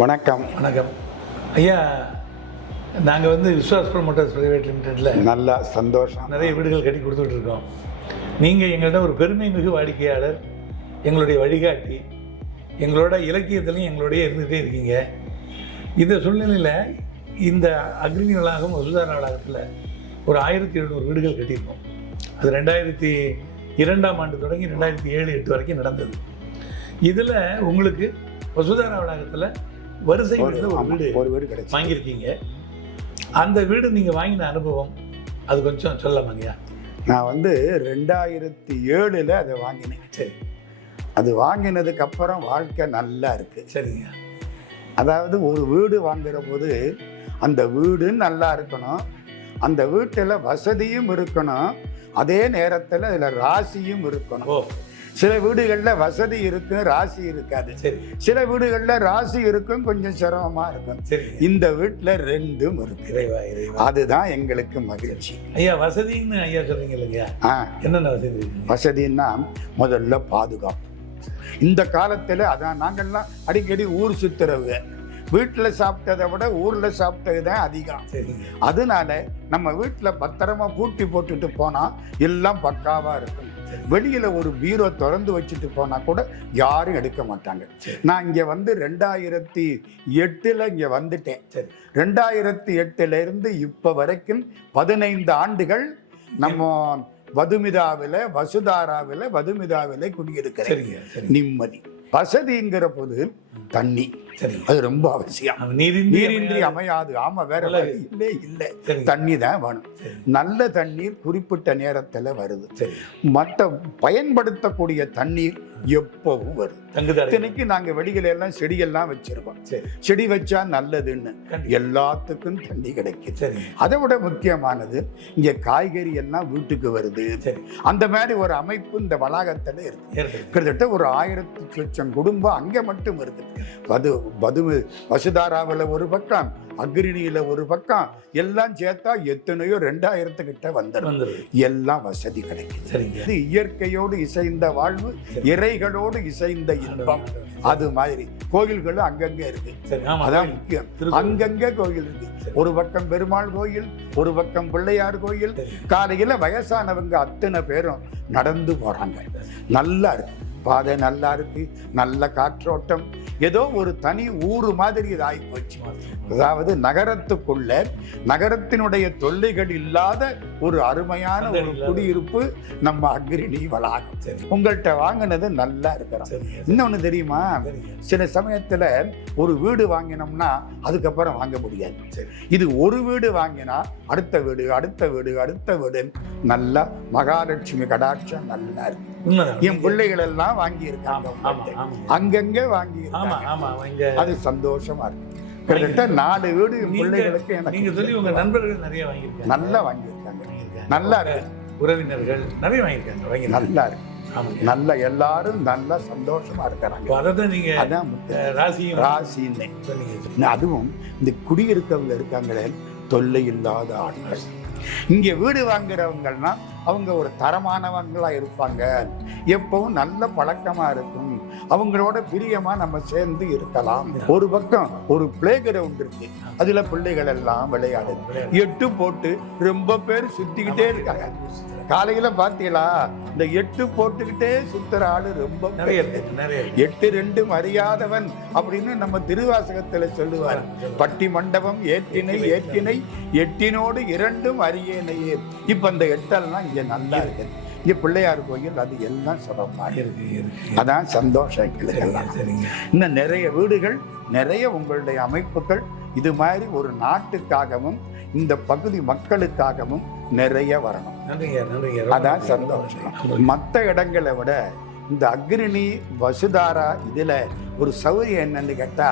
வணக்கம். வணக்கம் ஐயா. நாங்கள் விஸ்வாஸ் ப்ரொமோட்டர்ஸ் பிரைவேட் லிமிடெட்டில் நல்லா சந்தோஷம். நிறைய வீடுகள் கட்டி கொடுத்துட்ருக்கோம். நீங்கள் எங்கள்கிட்ட ஒரு பெருமை மிகு வாடிக்கையாளர், எங்களுடைய வழிகாட்டி, எங்களோட இலக்கியத்திலையும் எங்களோடய இருந்துகிட்டே இருக்கீங்க. இந்த சூழ்நிலையில் இந்த அக்ரிணி வளாகம் வசுதாரா வளாகத்தில் ஒரு 1700 வீடுகள் கட்டியிருக்கோம். அது 2002ஆம் ஆண்டு தொடங்கி 2007-08 வரைக்கும் நடந்தது. இதில் உங்களுக்கு வசுதாரா வளாகத்தில் வரிசை ஒரு வீடு வாங்கியிருக்கீங்க. அந்த வீடு நீங்கள் வாங்கின அனுபவம் அது கொஞ்சம் சொல்லலாமாங்கய்யா? நான் 2007 அதை வாங்கினேன். சரி. அது வாங்கினதுக்கு அப்புறம் வாழ்க்கை நல்லா இருக்கு. சரிங்க. அதாவது ஒரு வீடு வாங்குற போது அந்த வீடு நல்லா இருக்கணும், அந்த வீட்டில் வசதியும் இருக்கணும், அதே நேரத்தில் அதில் ராசியும் இருக்கணும். சில வீடுகளில் வசதி இருக்கும், ராசி இருக்காது. சரி. சில வீடுகளில் ராசி இருக்கும், கொஞ்சம் சிரமமா இருக்கும். சரி. இந்த வீட்டில் ரெண்டும் இருக்கு. அதுதான் எங்களுக்கு மகிழ்ச்சி. ஐயா, வசதின்னு ஐயா சொல்றீங்க இல்லையா? என்னென்ன வசதி? வசதின்னா முதல்ல பாதுகாப்பு. இந்த காலத்தில் அதான் நாங்கள்லாம் அடிக்கடி ஊர் சுத்துறவங்க, வீட்டில் சாப்பிட்டதை விட ஊரில் சாப்பிட்டது தான் அதிகம். அதனால நம்ம வீட்டில் பத்திரமா பூட்டி போட்டுட்டு போனால் எல்லாம் பக்காவாக இருக்கும். வெளியில் ஒரு பீரோ திறந்து வச்சுட்டு போனால் கூட யாரும் எடுக்க மாட்டாங்க. நான் இங்கே 2008 இங்கே வந்துட்டேன். 2008 இப்போ வரைக்கும் 15 ஆண்டுகள் நம்ம வதுமிதாவில் குடியிருக்கிறேன். நிம்மதி. வசதிங்கிற போது தண்ணி, அது ரொம்ப அவசியம். நீரின்றி அமையாது. ஆமா, வேற இல்லை, தண்ணி தான் வேணும். நல்ல தண்ணீர் குறிப்பிட்ட நேரத்தில் வருது. மற்ற பயன்படுத்தக்கூடிய தண்ணீர் எப்பவும் வருது. இத்தனைக்கு நாங்க வெளியில எல்லாம் செடியெல்லாம் வச்சிருக்கோம். செடி வச்சா நல்லதுன்னு எல்லாத்துக்கும் தண்ணி கிடைக்குது. அதை விட முக்கியமானது இங்க காய்கறி எல்லாம் வீட்டுக்கு வருது. அந்த மாதிரி ஒரு அமைப்பு இந்த வளாகத்துல இருக்கு. கிட்டத்தட்ட ஒரு 1000 லட்சம் குடும்பம் அங்க மட்டும் இருக்கு. வசுதாராவில் ஒரு பக்கம், அக்ரிணியில ஒரு பக்கம், எல்லாம் சேர்த்தா எத்தனையோ 2000 கிட்ட வந்துடும். எல்லாம் வசதி கிடைக்குது. இது இயற்கையோடு இசைந்த வாழ்வு, இறைகளோடு இசைந்த இன்பம். அது மாதிரி கோயில்களும் அங்கங்க இருக்கு. அதான் முக்கியம். அங்கங்க கோயில் இருக்கு. ஒரு பக்கம் பெருமாள் கோயில், ஒரு பக்கம் பிள்ளையார் கோயில். காலையில வயசானவங்க அத்தனை பேரும் நடந்து போறாங்க. நல்லா இருக்கு, பாதை நல்லா இருக்கு, நல்ல காற்றோட்டம். ஏதோ ஒரு தனி ஊரு மாதிரி இது ஆகி போச்சு. அதாவது நகரத்துக்குள்ள நகரத்தினுடைய தொல்லைகள் இல்லாத ஒரு அருமையான ஒரு குடியிருப்பு நம்ம அக்ரிணி வளாகம். உங்கள்கிட்ட வாங்கினது நல்லா இருக்கிறோம். இன்னொன்னு தெரியுமா, சில சமயத்துல ஒரு வீடு வாங்கினோம்னா அதுக்கப்புறம் வாங்க முடியாது. இது ஒரு வீடு வாங்கினா அடுத்த வீடு, அடுத்த வீடு, அடுத்த வீடு. நல்லா மகாலட்சுமி கடாட்சம் நல்லா இருக்கு. என் பிள்ளைகள் எல்லாம் வாங்கி இருக்காங்க, அங்கங்க வாங்கி இருக்காங்க. அது சந்தோஷமா இருக்கு. கிட்டத்தட்ட 4 வீடு பிள்ளைகளுக்கு உங்க நண்பர்கள் நிறைய வாங்கியிருக்காங்க. நல்லா வாங்கியிருக்காங்க. நல்லா இருக்கு. உறவினர்கள் நிறைய வாங்கியிருக்காங்க. நல்லா இருக்கு. நல்ல எல்லாரும் நல்லா சந்தோஷமா இருக்கிறாங்க. அதுவும் இந்த குடியிருக்கவங்க இருக்காங்களே, தொல்லை இல்லாத ஆட்கள். இங்க வீடு வாங்குறவங்கன்னா அவங்க ஒரு தரமானவங்களா இருப்பாங்க. எப்பவும் நல்ல பழக்கமா இருக்கும். அவங்களோட பிரியமா நம்ம சேர்ந்து இருக்கலாம். ஒரு பக்கம் ஒரு பிளே கிரவுண்ட் இருக்கு, அதுல பிள்ளைகள் எல்லாம் விளையாடுது. 8 போட்டு ரொம்ப பேர் சுத்திக்கிட்டே இருக்காங்க. காலையில பாத்தீங்களா, இந்த 8 போட்டுக்கிட்டே சுத்துற ஆளு ரொம்ப 8-2 அறியாதவன் அப்படின்னு நம்ம திருவாசகத்துல சொல்லுவார். பட்டி மண்டபம் ஏற்றினை ஏற்றினை 8னோடு 2 அறியேனையே. இப்ப அந்த 8 இங்க நல்லா இருக்கு. இங்க பிள்ளையார் கோயில், அது எல்லாம் சிறப்பா இருக்கு. அதான் சந்தோஷம். இன்னும் நிறைய வீடுகள், நிறைய உங்களுடைய அமைப்புகள் இது மாதிரி ஒரு நாட்டுக்காகவும் இந்த பகுதி மக்களுக்காகவும் நிறைய வரணும். அதான் சந்தோஷம். மற்ற இடங்களை விட இந்த அக்ரிணி வசுதாரா இதுல ஒரு சௌகரியம் என்னன்னு கேட்டா,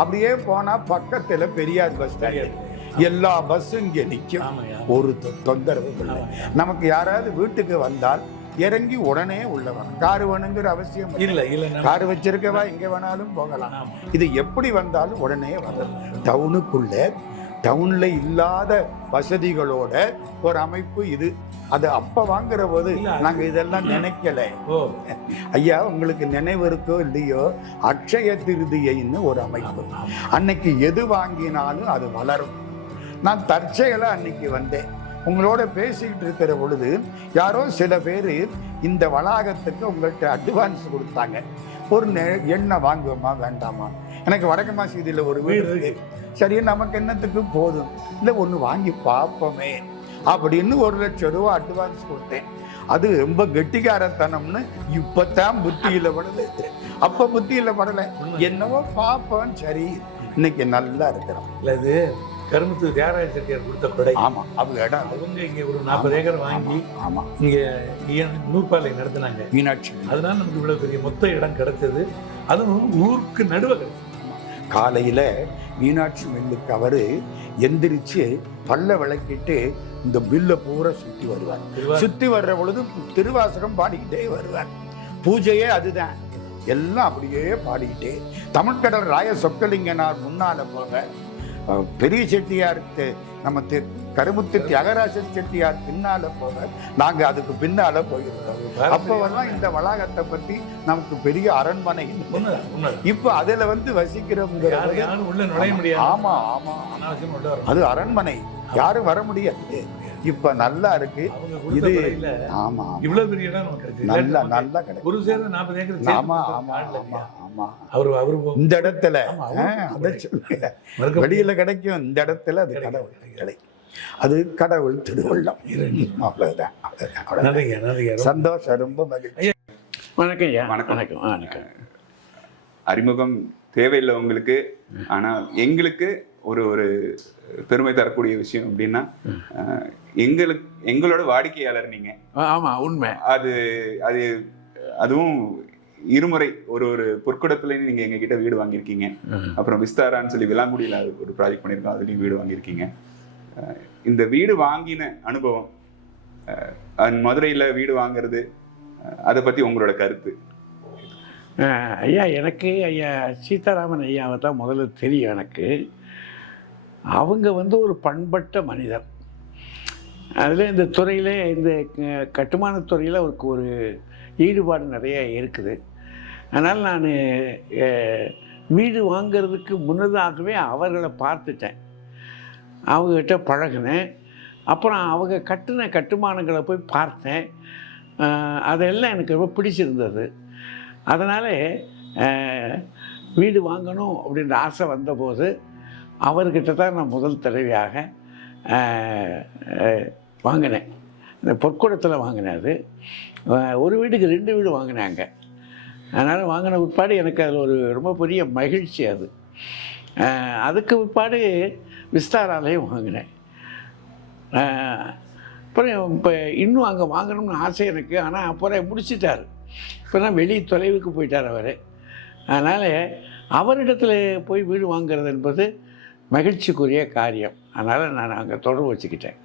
அப்படியே போனா பக்கத்துல பெரியார் பஸ் ஸ்டாண்ட், எல்லா பஸ்ஸும் இங்கே நிற்கும். ஒரு தொந்தரவு இல்லை. நமக்கு யாராவது வீட்டுக்கு வந்தால் இறங்கி உடனே உள்ள வரும். காரு வேணுங்கிற அவசியம் இல்லை. காரு வச்சிருக்கவா எங்க வேணாலும் போகலாம். இது எப்படி வந்தாலும் உடனே வரும். டவுனுக்குள்ள, டவுன்ல இல்லாத வசதிகளோட ஒரு அமைப்பு இது. அது அப்ப வாங்குற போது இல்ல, நாங்க இதெல்லாம் நினைக்கல. ஓ ஐயா உங்களுக்கு நினைவு இருக்கோ இல்லையோ, அக்ஷய திருதியைன்னு ஒரு அமைப்பு. அன்னைக்கு எது வாங்கினாலும் அது வளரும். நான் தற்செயலா அன்னைக்கு வந்தேன். உங்களோட பேசிக்கிட்டு இருக்கிற பொழுது யாரோ சில பேர் இந்த வளாகத்துக்கு உங்கள்கிட்ட அட்வான்ஸ் கொடுத்தாங்க. ஒரு எண்ணெய் வாங்குவோமா வேண்டாமா, எனக்கு வடக்கு மாசீதியில் ஒரு வீடு இருக்கு, சரி நமக்கு என்னத்துக்கு போதும், இல்லை ஒன்று வாங்கி பார்ப்போமே அப்படின்னு 1 லட்சம் ரூபா அட்வான்ஸ் கொடுத்தேன். அது ரொம்ப கெட்டிக்காரத்தனம்னு இப்பதான் புத்தியில படலை. அப்ப புத்தியில படலை, என்னவோ பார்ப்போம், சரி இன்னைக்கு நல்லா இருக்கிறோம். இல்லை இது கருமத்து தியாகராஜ செட்டியார் கொடுத்த கொடை. ஆமா, அவங்க இடம் அவங்க இங்க ஒரு 40 ஏக்கர் வாங்கி ஆமா இங்க நூற்பாலை நடத்தினாங்க. மீனாட்சி. அதனால நமக்கு இவ்வளவு பெரிய மொத்த இடம் கிடைச்சது. அதுவும் ஊருக்கு நடுவே கிடைச்சது. காலையில மீனாட்சி மில்லுக்கு அவரு எந்திரிச்சு பல்ல விளக்கிட்டு இந்த பில்லை பூரா சுத்தி வருவார். சுத்தி வர்ற பொழுது திருவாசகம் பாடிக்கிட்டே வருவார். பூஜையே அதுதான், எல்லாம் அப்படியே பாடிக்கிட்டே. தமிழ்கடல் ராய சொக்கலிங்கனார் முன்னால போக, பெரிய செட்டியாருக்கு நம்ம கருமுத்து தியாகராஜன் செட்டியார் பின்னால போக, நாங்க அதுக்கு பின்னால போயிருந்தோம். அப்பவெல்லாம் இந்த வளாகத்தை பத்தி நமக்கு பெரிய அரண்மனை. இப்ப அதுல வந்து வசிக்கிறவங்க உள்ள நுழைய முடியாது. ஆமா ஆமா, அது அரண்மனை, யாரும் வர முடியாது. இப்ப நல்லா இருக்கு இது. ஆமா, இவ்வளவு பெரிய இடம் நமக்கு நல்லா நல்லா கிடைக்கும். ஒரு சேர்ந்து 40 ஏக்கர். ஆமா ஆமா ஆமா ஆமா. அவரு இந்த இடத்துல வெளியில கிடைக்கும், இந்த இடத்துல அது கடவுள் கிடைக்கும். அது கடவுள் திருவள்ளம். அவ்வளவுதான். சந்தோஷம், ரொம்ப மகிழ்ச்சி. வணக்கம் ஐயா. வணக்கம் வணக்கம் வணக்கம். அறிமுகம் தேவையில்லை உங்களுக்கு, ஆனா எங்களுக்கு ஒரு பெருமை தரக்கூடிய விஷயம் அப்படின்னா, எங்களோட வாடிக்கையாளர் நீங்க. ஆமா, உண்மை. அதுவும் இருமுறை ஒரு பொற்குடத்துல நீங்க எங்க கிட்ட வீடு வாங்கியிருக்கீங்க. அப்புறம் விஸ்தாரான்னு சொல்லி விலாங்குடியில ஒரு ப்ராஜெக்ட் பண்ணியிருக்கோம், அதுலயும் வீடு வாங்கியிருக்கீங்க. இந்த வீடு வாங்கின அனுபவம், மதுரையில வீடு வாங்குறது, அதை பத்தி உங்களோட கருத்து. ஐயா, எனக்கு ஐயா சீதாராமன் ஐயாவை தான் முதல்ல தெரியும். எனக்கு அவங்க வந்து ஒரு பண்பட்ட மனிதர். அதில் இந்த துறையில், இந்த கட்டுமானத்துறையில் அவருக்கு ஒரு ஈடுபாடு நிறைய இருக்குது. அதனால் நான் வீடு வாங்கிறதுக்கு முன்னதாகவே அவர்களை பார்த்துட்டேன், அவங்கக்கிட்ட பழகினேன். அப்புறம் அவங்க கட்டின கட்டுமானங்களை போய் பார்த்தேன். அதெல்லாம் எனக்கு ரொம்ப பிடிச்சிருந்தது. அதனால் வீடு வாங்கணும் அப்படின்ற ஆசை வந்தபோது அவர்கிட்ட தான் நான் முதல் தடவையாக வாங்கினேன். இந்த பொற்குடத்தில் வாங்கினேன். அது ஒரு வீட்டுக்கு 2 வீடு வாங்கினாங்க. அதனால் வாங்கின பிற்பாடு எனக்கு அதில் ஒரு ரொம்ப பெரிய மகிழ்ச்சி. அது அதுக்கு பிற்பாடு விஸ்தாராலையும் வாங்கினேன். அப்புறம் இப்போ இன்னும் அங்கே வாங்கணும்னு ஆசை எனக்கு. ஆனால் அப்புறம் முடிச்சிட்டார். இப்போ தான் வெளி தொலைவுக்கு போயிட்டார் அவர். அதனால் அவரிடத்தில் போய் வீடு வாங்கிறது என்பது மகிழ்ச்சிக்குரிய காரியம். அதனால் நான் அங்கே தொடர்பு வச்சுக்கிட்டேன்.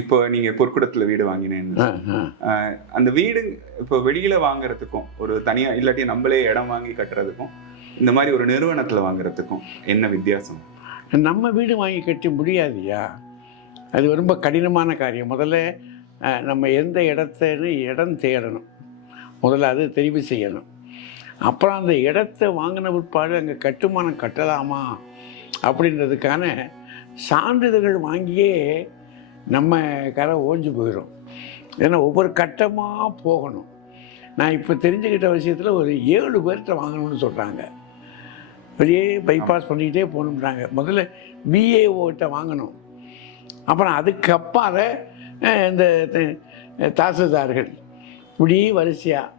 இப்போ நீங்க பொற்குடத்துல வீடு வாங்கினேன்னு, அந்த வீடு இப்போ வெளியில வாங்குறதுக்கும், ஒரு தனியா இல்லாட்டி நம்மளே இடம் வாங்கி கட்டுறதுக்கும், இந்த மாதிரி ஒரு நிறுவனத்துல வாங்குறதுக்கும் என்ன வித்தியாசம்? நம்ம வீடு வாங்கி கட்ட முடியாதுயா, அது ரொம்ப கடினமான காரியம். முதல்ல நம்ம எந்த இடத்துன்னு இடம் தேடணும், முதல்ல அது தெரிவு செய்யணும். அப்புறம் அந்த இடத்த வாங்கின பிற்பாடு அங்கே கட்டுமானம் கட்டலாமா அப்படின்றதுக்கான சான்றிதழ்கள் வாங்கியே நம்ம கரை ஓஞ்சி போயிடும். ஏன்னா ஒவ்வொரு கட்டமாக போகணும். நான் இப்போ தெரிஞ்சுக்கிட்ட விஷயத்தில் ஒரு 7 பேர்கிட்ட வாங்கணும்னு சொல்கிறாங்க. பெரிய பைபாஸ் பண்ணிக்கிட்டே போகணுன்றாங்க. முதல்ல பிஏஓட்ட வாங்கணும். அப்புறம் அதுக்கப்பால் இந்த தாசில்தார்கள் இப்படி வரிசையாக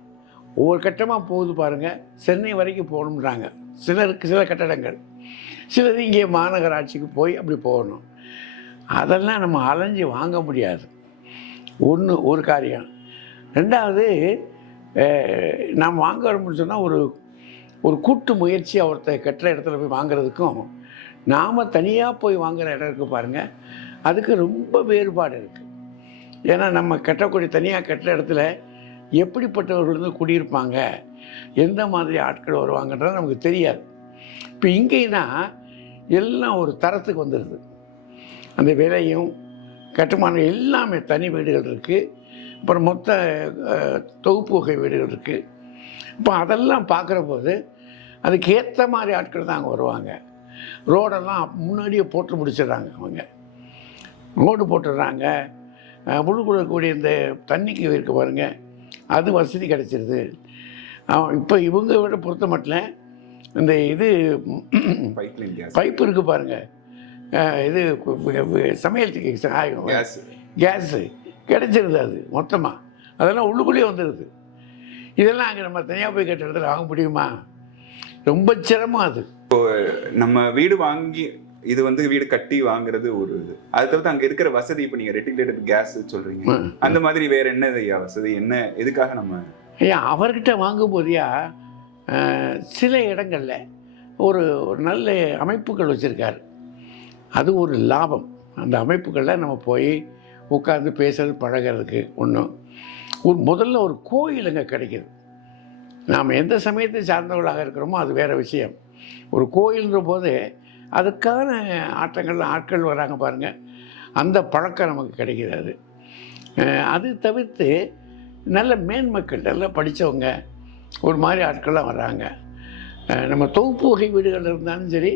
ஒவ்வொரு கட்டமாக போகுது பாருங்கள். சென்னை வரைக்கும் போகணுன்றாங்க சில கட்டடங்கள். சிலது இங்கே மாநகராட்சிக்கு போய் அப்படி போகணும். அதெல்லாம் நம்ம அலைஞ்சி வாங்க முடியாது. ஒரு காரியம். ரெண்டாவது, நாம் வாங்கணும்னு சொன்னால் ஒரு கூட்டு முயற்சி ஒருத்தர் கட்டுற இடத்துல போய் வாங்குறதுக்கும் நாம் தனியாக போய் வாங்குகிற இடம் இருக்குது பாருங்கள், அதுக்கு ரொம்ப வேறுபாடு இருக்குது. ஏன்னா நம்ம கட்டக்கூடிய தனியாக கட்டுற இடத்துல எப்படிப்பட்டவர்கள் வந்து குடியிருப்பாங்க, எந்த மாதிரி ஆட்கள் வருவாங்கன்றது நமக்கு தெரியாது. இப்போ இங்கேனா எல்லாம் ஒரு தரத்துக்கு வந்துடுது. அந்த விலையும் கட்டுமானம் எல்லாமே தனி வீடுகள் இருக்குது. அப்புறம் மொத்த தொகுப்பு வகை வீடுகள் இருக்குது. இப்போ அதெல்லாம் பார்க்குற போது அதுக்கு ஏற்ற மாதிரி ஆட்கள் தான் அங்கே வருவாங்க. ரோடெல்லாம் முன்னாடியே போட்டு முடிச்சிடுறாங்க. அவங்க ரோடு போட்டுடுறாங்க. உள்ளுக்குள்ளக்கூடிய இந்த தண்ணிக்கு இருக்க பாருங்க, அது வசதி கிடச்சிருது. இப்போ இவங்க விட பொறுத்த மட்டும் இந்த இது பைப்பு இருக்குது பாருங்கள், இது சமையலுக்கு கேஸு கிடச்சிருது. அது மொத்தமாக அதெல்லாம் உள்ளுக்குள்ளேயே வந்துடுது. இதெல்லாம் அங்கே நம்ம தனியாக போய் கேட்ட இடத்துல வாங்க முடியுமா? ரொம்ப சிரமம் அது. இப்போ நம்ம வீடு வாங்கி இது வந்து வீடு கட்டி வாங்குறது ஒரு இது. அதை தவிர்த்து அங்கே இருக்கிற வசதி, இப்போ நீங்கள் ரெட்டிகுலேட்டட் கேஸ் சொல்கிறீங்க, அந்த மாதிரி வேற என்ன ஐயா வசதி, என்ன எதுக்காக நம்ம ஐயா அவர்கிட்ட வாங்கும்போதையா சில இடங்களில் ஒரு நல்ல அமைப்புகள் வச்சுருக்காரு. அது ஒரு லாபம். அந்த அமைப்புகளில் நம்ம போய் உட்காந்து பேசுறது பழகிறதுக்கு ஒன்றும் முதல்ல ஒரு கோயில் அங்கே கிடைக்கிது. நாம் எந்த சமயத்தை சார்ந்தவர்களாக இருக்கிறோமோ அது வேறு விஷயம். ஒரு கோயில்ன்ற போது அதுக்கான ஆட்கள் வராங்க பாருங்கள், அந்த பழக்கம் நமக்கு கிடைக்கிறது. அது தவிர்த்து நல்ல மேன்மக்கள், நல்லா படித்தவங்க, ஒரு மாதிரி ஆட்கள்லாம் வராங்க. நம்ம தொகுப்பு வகை வீடுகள் இருந்தாலும் சரி,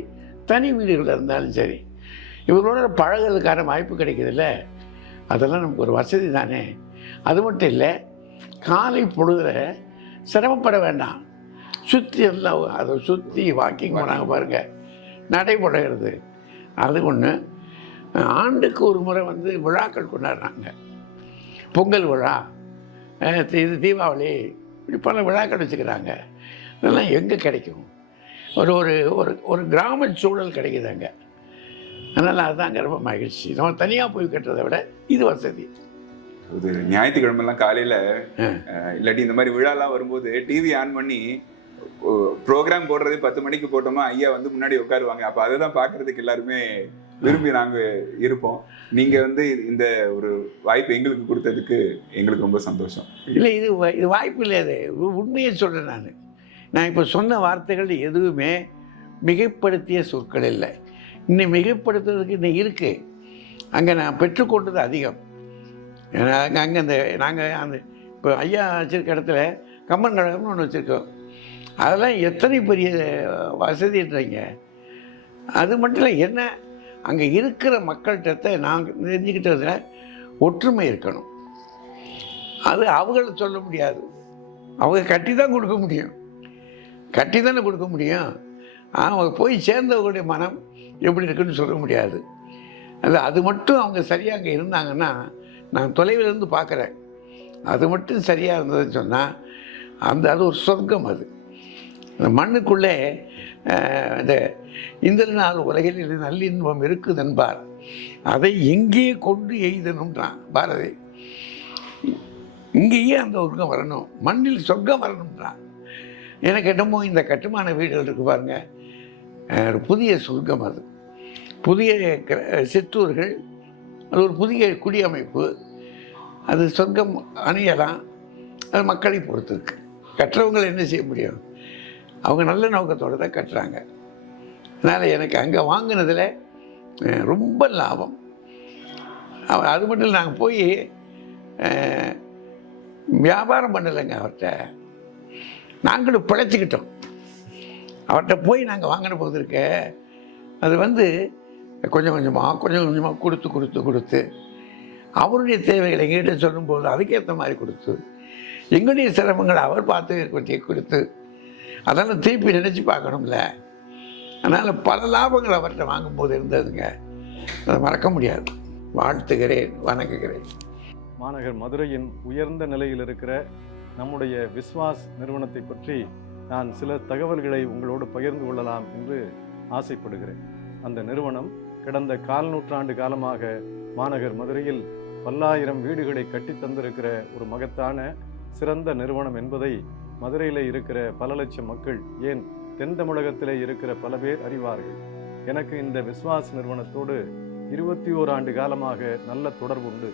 தனி வீடுகள் இருந்தாலும் சரி, இவர்களோட பழகிறதுக்கான வாய்ப்பு கிடைக்குதுல்ல, அதெல்லாம் நமக்கு ஒரு வசதி தானே. அது மட்டும் இல்லை, காலை பொழுதில் சிரமப்பட வேண்டாம். சுற்றி எல்லாம் அதை சுற்றி வாக்கிங் போனாங்க பாருங்கள், நடைபெறுகிறது. அது ஒன்று. ஆண்டுக்கு ஒரு முறை வந்து விழாக்கள் கொண்டாடுறாங்க. பொங்கல் விழா, இது தீபாவளி, இப்படி பல விழாக்கள் வச்சுக்கிறாங்க. இதெல்லாம் எங்கே கிடைக்கும்? ஒரு ஒரு ஒரு ஒரு கிராம சூழல் கிடைக்குது அங்கே. அதனால் அதுதாங்க ரொம்ப மகிழ்ச்சி. நம்ம தனியாக போய் கட்டுறதை விட இது வசதி. இது ஞாயிற்றுக்கிழமெல்லாம் காலையில் இல்லாட்டி இந்த மாதிரி விழாலாம் வரும்போது டிவி ஆன் பண்ணி ப்ரோக்ராம் போடுறதே 10 மணிக்கு போட்டோமா, ஐயா வந்து முன்னாடி உட்காருவாங்க. அப்போ அதை தான் பார்க்குறதுக்கு எல்லாருமே விரும்பி நாங்கள் இருப்போம். நீங்கள் வந்து இந்த ஒரு வாய்ப்பு எங்களுக்கு கொடுத்ததுக்கு எங்களுக்கு ரொம்ப சந்தோஷம். இல்லை, இது வாய்ப்பு இல்லை. அது உண்மையை சொல்கிறேன். நான் இப்போ சொன்ன வார்த்தைகள் எதுவுமே மிகைப்படுத்திய சொற்கள் இல்லை. இன்னும் மிகைப்படுத்துறதுக்கு இன்னும் இருக்குது. அங்கே நான் பெற்றுக்கொண்டது அதிகம். அங்கே நாங்கள் அந்த இப்போ ஐயா வச்சுருக்க இடத்துல கம்மன் கழகம்னு ஒன்று வச்சுருக்கோம். அதெல்லாம் எத்தனை பெரிய வசதின்றீங்க. அது மட்டும் இல்லை, என்ன அங்கே இருக்கிற மக்கள்கிட்ட நாங்கள் தெரிஞ்சுக்கிட்டதில் ஒற்றுமை இருக்கணும். அது அவங்கள சொல்ல முடியாது. அவங்க கட்டி தான் கொடுக்க முடியும். கட்டி தானே கொடுக்க முடியும். அவங்க போய் சேர்ந்தவங்களுடைய மனம் எப்படி இருக்குன்னு சொல்ல முடியாது. அது மட்டும் அவங்க சரியாக அங்கே இருந்தாங்கன்னா, நான் தொலைவிலிருந்து பார்க்குறேன், அது மட்டும் சரியாக இருந்ததுன்னு சொன்னால் அது ஒரு சொர்க்கம். அது அந்த மண்ணுக்குள்ளே இந்த இந்திரனால் உலகில் நல்லின்பம் இருக்குது என்பார். அதை எங்கே கொண்டு எய்தணும்ன்றான் பாரதி. இங்கேயே அந்த சொர்க்கம் வரணும், மண்ணில் சொர்க்கம் வரணும்ன்றான். எனக்கு என்னமோ இந்த கட்டுமான வீடுகள் இருக்குது பாருங்க, ஒரு புதிய சொர்க்கம். அது புதிய சிற்றூர்கள், அது ஒரு புதிய குடியமைப்பு. அது சொர்க்கம் அணியலாம். அது மக்களை பொறுத்து இருக்கு. கட்டுறவங்களை என்ன செய்ய முடியும்? அவங்க நல்ல நோக்கத்தோடு தான் கட்டுறாங்க. அதனால் எனக்கு அங்கே வாங்கினதில் ரொம்ப லாபம். அது மட்டும் இல்லை, நாங்கள் போய் வியாபாரம் பண்ணலைங்க அவர்கிட்ட. நாங்களும் பிழைச்சிக்கிட்டோம். அவர்கிட்ட போய் நாங்கள் வாங்கின போது இருக்க, அது வந்து கொஞ்சம் கொஞ்சமாக கொடுத்து அவருடைய தேவைகளை எங்கள்கிட்ட சொல்லும்போது அதுக்கேற்ற மாதிரி கொடுத்து, எங்களுடைய சிரமங்களை அவர் பார்த்து கொடுத்து, அதெல்லாம் திருப்பி நினச்சி பார்க்கணும்ல. அதனால் பல லாபங்கள் அவர்கிட்ட வாங்கும்போது இருந்ததுங்க. அதை மறக்க முடியாது. வாழ்த்துகிறேன், வணங்குகிறேன். மாநகர் மதுரையின் உயர்ந்த நிலையில் இருக்கிற நம்முடைய விஸ்வாஸ் நிறுவனத்தை பற்றி நான் சில தகவல்களை உங்களோடு பகிர்ந்து கொள்ளலாம் என்று ஆசைப்படுகிறேன். அந்த நிறுவனம் கடந்த 1/4 நூற்றாண்டு காலமாக மாநகர் மதுரையில் பல்லாயிரம் வீடுகளை கட்டி தந்திருக்கிற ஒரு மகத்தான சிறந்த நிறுவனம் என்பதை மதுரையில் இருக்கிற பல லட்சம் மக்கள், ஏன் தென் தமிழகத்திலே இருக்கிற பல பேர் அறிவார்கள். எனக்கு இந்த விஸ்வாஸ் நிறுவனத்தோடு 21 ஆண்டு காலமாக நல்ல தொடர்பு உண்டு.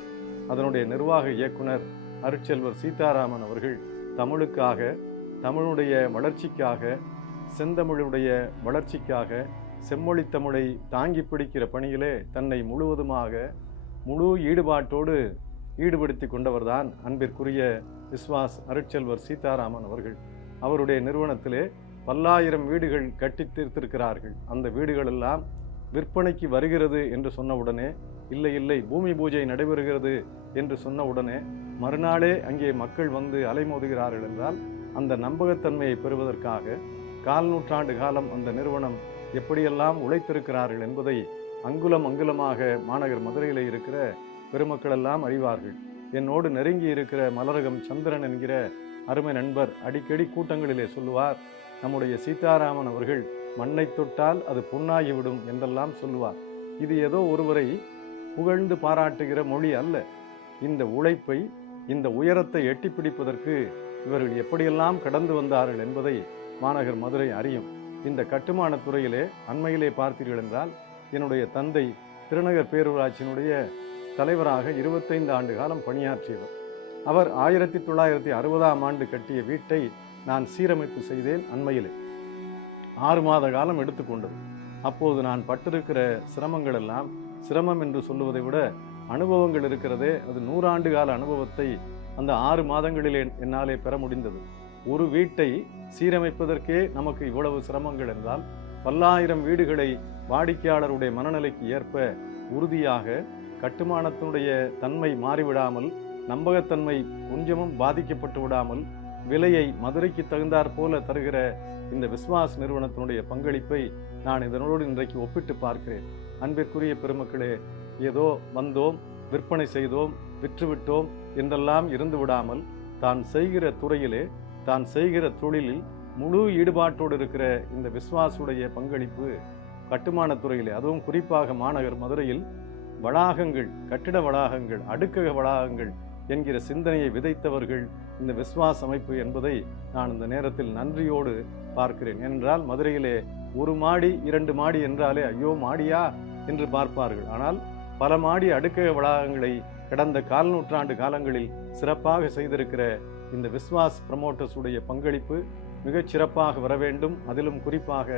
அதனுடைய நிர்வாக இயக்குனர் அருட்செல்வர் சீதாராமன் அவர்கள் தமிழுக்காக, தமிழுடைய வளர்ச்சிக்காக, செந்தமிழுடைய வளர்ச்சிக்காக, செம்மொழி தமிழை தாங்கி பிடிக்கிற பணியிலே தன்னை முழுவதுமாக முழு ஈடுபாட்டோடு ஈடுபடுத்தி கொண்டவர்தான் அன்பிற்குரிய விஸ்வாஸ் அருட்செல்வர் சீதாராமன் அவர்கள். அவருடைய நிறுவனத்திலே பல்லாயிரம் வீடுகள் கட்டி தீர்த்திருக்கிறார்கள். அந்த வீடுகளெல்லாம் விற்பனைக்கு வருகிறது என்று சொன்னவுடனே, இல்லை இல்லை பூமி பூஜை நடைபெறுகிறது என்று சொன்னவுடனே மறுநாளே அங்கே மக்கள் வந்து அலைமோதுகிறார்கள் என்றால் அந்த நம்பகத்தன்மையை பெறுவதற்காக 4 நூற்றாண்டு காலம் அந்த நிறுவனம் எப்படியெல்லாம் உழைத்திருக்கிறார்கள் என்பதை அங்குலம் அங்குலமாக மாநகர் மதுரையில் இருக்கிற பெருமக்களெல்லாம் அறிவார்கள். என்னோடு நெருங்கி இருக்கிற மலரகம் சந்திரன் என்கிற அருமை நண்பர் அடிக்கடி கூட்டங்களிலே சொல்லுவார், நம்முடைய சீதாராமன் அவர்கள் மண்ணை தொட்டால் அது பொன்னாகிவிடும் என்றெல்லாம் சொல்லுவார். இது ஏதோ ஒருவரை புகழ்ந்து பாராட்டுகிற மொழி அல்ல. இந்த உழைப்பை, இந்த உயரத்தை எட்டி பிடிப்பதற்கு இவர்கள் எப்படியெல்லாம் கடந்து வந்தார்கள் என்பதை மாநகர் மதுரை அறியும். இந்த கட்டுமானத் துறையிலே அண்மையிலே பார்த்தீர்கள் என்றால் என்னுடைய தந்தை திருநகர் பேரூராட்சியினுடைய தலைவராக 25 ஆண்டு காலம் பணியாற்றியவர். அவர் 1960ஆம் ஆண்டு கட்டிய வீட்டை நான் சீரமைப்பு செய்தேன். அண்மையிலே 6 மாத காலம் எடுத்துக்கொண்டது. அப்போது நான் பட்டிருக்கிற சிரமங்கள் எல்லாம், சிரமம் என்று சொல்லுவதை விட அனுபவங்கள் இருக்கிறதே, அது 100 ஆண்டு கால அனுபவத்தை அந்த 6 மாதங்களிலே என்னாலே பெற முடிந்தது. ஒரு வீட்டை சீரமைப்பதற்கே நமக்கு இவ்வளவு சிரமங்கள் என்றால், பல்லாயிரம் வீடுகளை வாடிக்கையாளருடைய மனநிலைக்கு ஏற்ப உறுதியாக கட்டுமானத்தினுடைய தன்மை மாறிவிடாமல், நம்பகத்தன்மை கொஞ்சமும் பாதிக்கப்பட்டு விடாமல், விலையை மதுரைக்கு தகுந்தாற் போல தருகிற இந்த விஸ்வாஸ் நிறுவனத்தினுடைய பங்களிப்பை நான் இதனோடு இன்றைக்கு ஒப்பிட்டு பார்க்கிறேன். அன்பிற்குரிய பெருமக்களே, ஏதோ வந்தோம், விற்பனை செய்தோம், விற்றுவிட்டோம் என்றெல்லாம் இருந்து விடாமல், தான் செய்கிற துறையிலே, தான் செய்கிற தொழிலில் முழு ஈடுபாட்டோடு இருக்கிற இந்த விஸ்வாசுடைய பங்களிப்பு கட்டுமானத் துறையிலே, அதுவும் குறிப்பாக மாநகர் மதுரையில் வளாகங்கள், கட்டிட வளாகங்கள், அடுக்கக வளாகங்கள் என்கிற சிந்தனையை விதைத்தவர்கள் இந்த விஸ்வாஸ் அமைப்பு என்பதை நான் இந்த நேரத்தில் நன்றியோடு பார்க்கிறேன். ஏனென்றால் மதுரையிலே 1 மாடி 2 மாடி என்றாலே ஐயோ மாடியா என்று பார்ப்பார்கள். ஆனால் பல மாடி அடுக்கக வளாகங்களை கடந்த 4 நூற்றாண்டு காலங்களில் சிறப்பாக செய்திருக்கிற இந்த விஸ்வாஸ் ப்ரமோட்டர்ஸ் உடைய பங்களிப்பு மிகச் சிறப்பாக வர வேண்டும். அதிலும் குறிப்பாக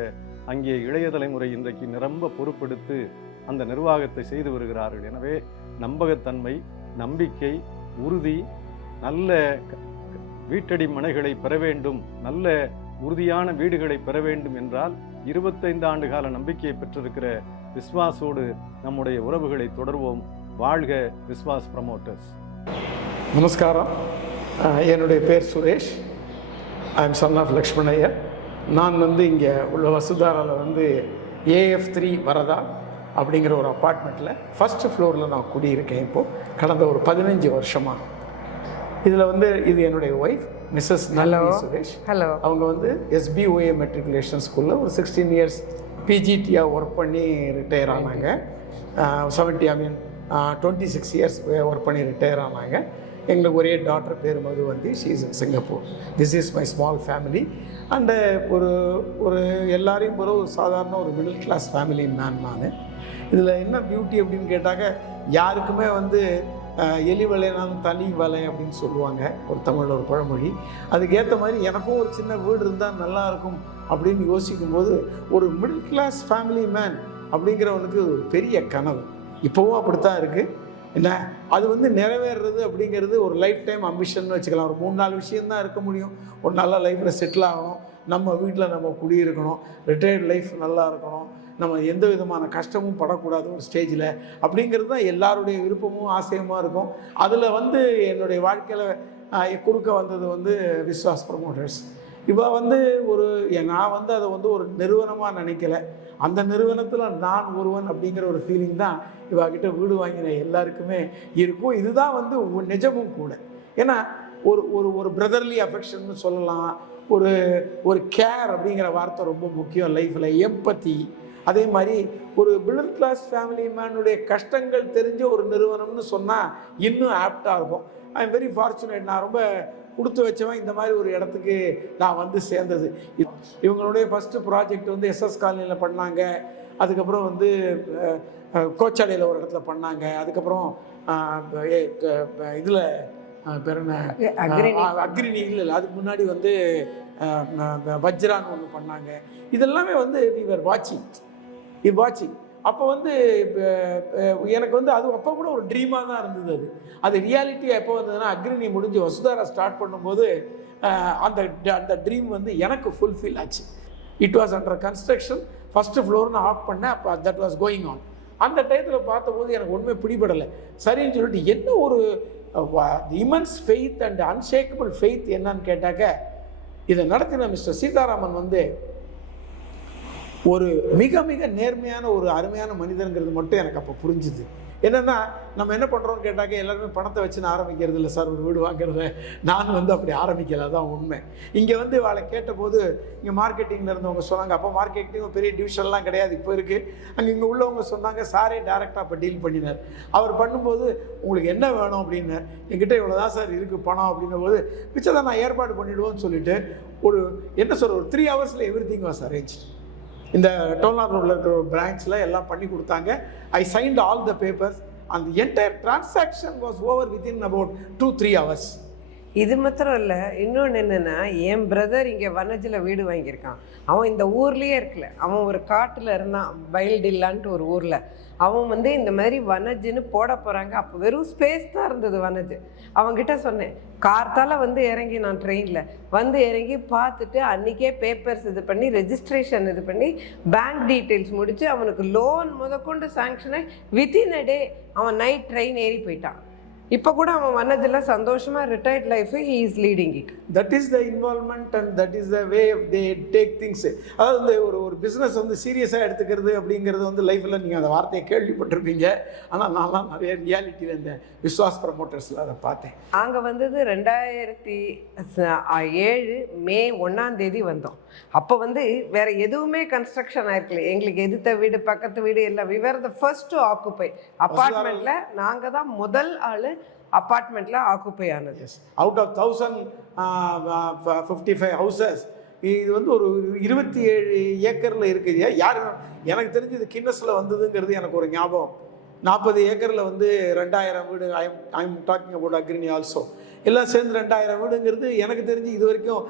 அங்கே இளைய தலைமுறை இன்றைக்கு நிரம்ப பொறுப்பெடுத்து அந்த நிர்வாகத்தை செய்து வருகிறார்கள். எனவே நம்பகத்தன்மை, நம்பிக்கை, உறுதி, நல்ல வீட்டடி மனைகளை பெற வேண்டும், நல்ல உறுதியான வீடுகளை பெற வேண்டும் என்றால் 25 ஆண்டு கால நம்பிக்கையை பெற்றிருக்கிற விஸ்வாஸோடு நம்முடைய உறவுகளை தொடர்வோம். வாழ்க விஸ்வாஸ் ப்ரமோட்டர்ஸ். நமஸ்காரம். என்னுடைய பேர் Suresh. I am son of Lakshmanaiyar. நான் இங்கே உள்ள வசுதாராவில் AF3 வரதா அப்படிங்கிற ஒரு அப்பார்ட்மெண்ட்டில் ஃபஸ்ட்டு ஃப்ளோரில் நான் குடியிருக்கேன் இப்போது கடந்த ஒரு 15 வருஷமாக. இதில் இது என்னுடைய wife Mrs Nalini Suresh. Hello. அவங்க SBOA மெட்ரிகுலேஷன் ஸ்கூலில் ஒரு 16 இயர்ஸ் பிஜிடியாக ஒர்க் பண்ணி ரிட்டையர் ஆனாங்க. 26 இயர்ஸ் ஒர்க் பண்ணி ரிட்டையர் ஆனாங்க. எங்களுக்கு ஒரே டாட்டர் பேர் Madhuvanti. She is in Singapore. This is my small family. And ஒரு எல்லாரையும் ஒரு சாதாரண ஒரு மிடில் கிளாஸ் ஃபேமிலி மேன் நான். இதில் என்ன பியூட்டி அப்படின்னு கேட்டாக்க, யாருக்குமே எலி வலைனாலும் தனி வலை அப்படின்னு சொல்லுவாங்க, ஒரு தமிழில் ஒரு பழமொழி. அதுக்கேற்ற மாதிரி எனக்கும் ஒரு சின்ன வீடு இருந்தால் நல்லாயிருக்கும் அப்படின்னு யோசிக்கும்போது, ஒரு மிடில் கிளாஸ் ஃபேமிலி மேன் அப்படிங்கிறவனுக்கு ஒரு பெரிய கனவு. இப்போவும் அப்படித்தான் இருக்குது. என்ன அது நிறைவேறது அப்படிங்கிறது ஒரு லைஃப் டைம் அம்பிஷன் வச்சுக்கலாம். ஒரு 3-4 விஷயந்தான் இருக்க முடியும். ஒரு நல்ல லைஃப்பில் செட்டில் ஆகணும், நம்ம வீட்டில் நம்ம குடியிருக்கணும், ரிட்டையர்ட் லைஃப் நல்லா இருக்கணும், நம்ம எந்த விதமான கஷ்டமும் படக்கூடாது ஒரு ஸ்டேஜில், அப்படிங்கிறது தான் எல்லாருடைய விருப்பமும் ஆசையமாக இருக்கும். அதில் என்னுடைய வாழ்க்கையில் குறுக்க வந்தது விஸ்வாஸ் ப்ரமோட்டர்ஸ். இவ ஒரு நான் அதை ஒரு நிறுவனமாக நினைக்கலை. அந்த நிறுவனத்தில் நான் ஒருவன் அப்படிங்கிற ஒரு ஃபீலிங் தான் இவகிட்ட வீடு வாங்கின எல்லாருக்குமே இருக்கும். இதுதான் நிஜமும் கூட. ஏன்னா ஒரு பிரதர்லி அஃபெக்ஷன் சொல்லலாம். ஒரு கேர் அப்படிங்கிற வார்த்தை ரொம்ப முக்கியம் லைஃப்பில். எம்பத்தி. அதே மாதிரி ஒரு மிடில் கிளாஸ் ஃபேமிலி மேனுடைய கஷ்டங்கள் தெரிஞ்ச ஒரு நிறுவனம்னு சொன்னால் இன்னும் ஆப்டாக இருக்கும். I am very fortunate. நான் ரொம்ப கொடுத்து வச்சவன் இந்த மாதிரி ஒரு இடத்துக்கு நான் சேர்ந்தது. இவங்களுடைய ஃபஸ்ட்டு ப்ராஜெக்ட் SS காலனியில் பண்ணாங்க. அதுக்கப்புறம் கோச்சாலையில் ஒரு இடத்துல பண்ணாங்க. அதுக்கப்புறம் இதில் பேர் என்ன, அக்ரினி இல்லை, அதுக்கு முன்னாடி வஜ்ரான்னு ஒன்று பண்ணாங்க. இதெல்லாமே we were watching. அப்போ வந்து எனக்கு வந்து அது அப்போ கூட ஒரு ட்ரீமாக தான் இருந்தது. அது ரியாலிட்டியாக எப்போ வந்ததுன்னா அக்ரிணி முடிஞ்சு வசுதாரா ஸ்டார்ட் பண்ணும்போது அந்த ட்ரீம் வந்து எனக்கு ஃபுல்ஃபில் ஆச்சு. It was under construction, first ஃப்ளோர்னு ஆஃப் பண்ணேன். அப்போ தட் வாஸ் கோயிங் ஆன். அந்த டயத்தில் பார்த்தபோது எனக்கு ஒன்றுமே பிடிபடலை. சரின்னு சொல்லிட்டு என்ன ஒரு immense faith and unshakeable faith என்னன்னு கேட்டாக்க, இதை நடத்தின மிஸ்டர் சீதாராமன் வந்து ஒரு மிக மிக நேர்மையான ஒரு அருமையான மனிதனுங்கிறது மட்டும் எனக்கு அப்போ புரிஞ்சுது. என்னென்னா நம்ம என்ன பண்ணுறோம்னு கேட்டாக்க எல்லாருமே பணத்தை வச்சுன்னு ஆரம்பிக்கிறது இல்லை சார் ஒரு வீடு வாங்குறத. நான் வந்து அப்படி ஆரம்பிக்கல, தான் உண்மை. இங்கே வந்து அவளை கேட்டபோது இங்கே மார்க்கெட்டிங்கில் இருந்தவங்க சொன்னாங்க, அப்போ மார்க்கெட்டிங் பெரிய டிவிஷன்லாம் கிடையாது, இப்போ இருக்குது. அங்கே இங்கே உள்ளவங்க சொன்னாங்க சாரே டேரெக்டாக இப்போ டீல் பண்ணினார். அவர் பண்ணும்போது உங்களுக்கு என்ன வேணும் அப்படின்னார். என்கிட்ட இவ்வளோ தான் சார் இருக்குது பணம் அப்படின்னும் போது மிச்சம் நான் ஏற்பாடு பண்ணிவிடுவோன்னு சொல்லிவிட்டு ஒரு என்ன சார் ஒரு 3 ஹவர்ஸில் எவ்ரிதிங் வாஸ் அரேஞ்ச். இந்த டோல்நாத் ரோடில் இருக்கிற ஒரு பிரான்ச்சில் எல்லாம் பண்ணி கொடுத்தாங்க. ஐ சைன்ட் ஆல் த பேப்பர்ஸ். அந்த entire transaction was over within about 2-3 hours. இது மாத்திரம் இல்லை, இன்னொன்று என்னென்னா, என் பிரதர் இங்கே வனஜில் வீடு வாங்கியிருக்கான். அவன் இந்த ஊர்லேயே இருக்கல, அவன் ஒரு காட்டில் இருந்தான், பைல்டில்லான்ட்டு ஒரு ஊரில். அவன் வந்து இந்த மாதிரி வனஜுன்னு போட போகிறாங்க. அப்போ வெறும் ஸ்பேஸ் தான் இருந்தது வனஜு. அவன்கிட்ட சொன்னேன், கார்த்தால் வந்து இறங்கி நான் ட்ரெயினில் வந்து இறங்கி பார்த்துட்டு அன்றைக்கே பேப்பர்ஸ் இது பண்ணி ரெஜிஸ்ட்ரேஷன் இது பண்ணி பேங்க் டீட்டெயில்ஸ் முடித்து அவனுக்கு லோன் முதற்கொண்டு சாங்ஷனை வித்தின் அ டே அவன் நைட் ட்ரெயின் ஏறி போயிட்டான். இப்போ கூட அவன் வனதில் சந்தோஷமாக retired life he is leading it. That is the involvement and that is the way they take things. அதாவது ஒரு பிஸ்னஸ் வந்து சீரியஸாக எடுத்துக்கிறது அப்படிங்கிறது வந்து லைஃப்பில் நீங்கள் அந்த வார்த்தையை கேள்விப்பட்டிருப்பீங்க. ஆனால் நான்லாம் நிறைய ரியாலிட்டியில் இந்த விஸ்வாஸ் ப்ரமோட்டர்ஸில் அதை பார்த்தேன். நாங்கள் வந்தது 2007 மே 1 வந்தோம். அப்போ வந்து வேறு எதுவுமே கன்ஸ்ட்ரக்ஷன் ஆயிருக்கல. எங்களுக்கு எதிர்த்த வீடு பக்கத்து வீடு எல்லாம் we were the first to occupy. அப்பார்ட்மெண்ட்டில் நாங்கள் தான் முதல் ஆள் அப்பார்ட்மெண்ட்டில் ஆக்குப்பை ஆனது. அவுட் ஆஃப் 1055 ஹவுசஸ் இது வந்து ஒரு 27 ஏக்கரில் இருக்குது. யார் எனக்கு தெரிஞ்சது கின்னஸில் வந்ததுங்கிறது எனக்கு ஒரு ஞாபகம். 40 ஏக்கரில் வந்து 2000 வீடு. ஐ எம் டாக்கிங் அபவுட் அக்ரிணி ஆல்சோ. எல்லாம் சேர்ந்து 2000 வீடுங்கிறது எனக்கு தெரிஞ்சு இது வரைக்கும்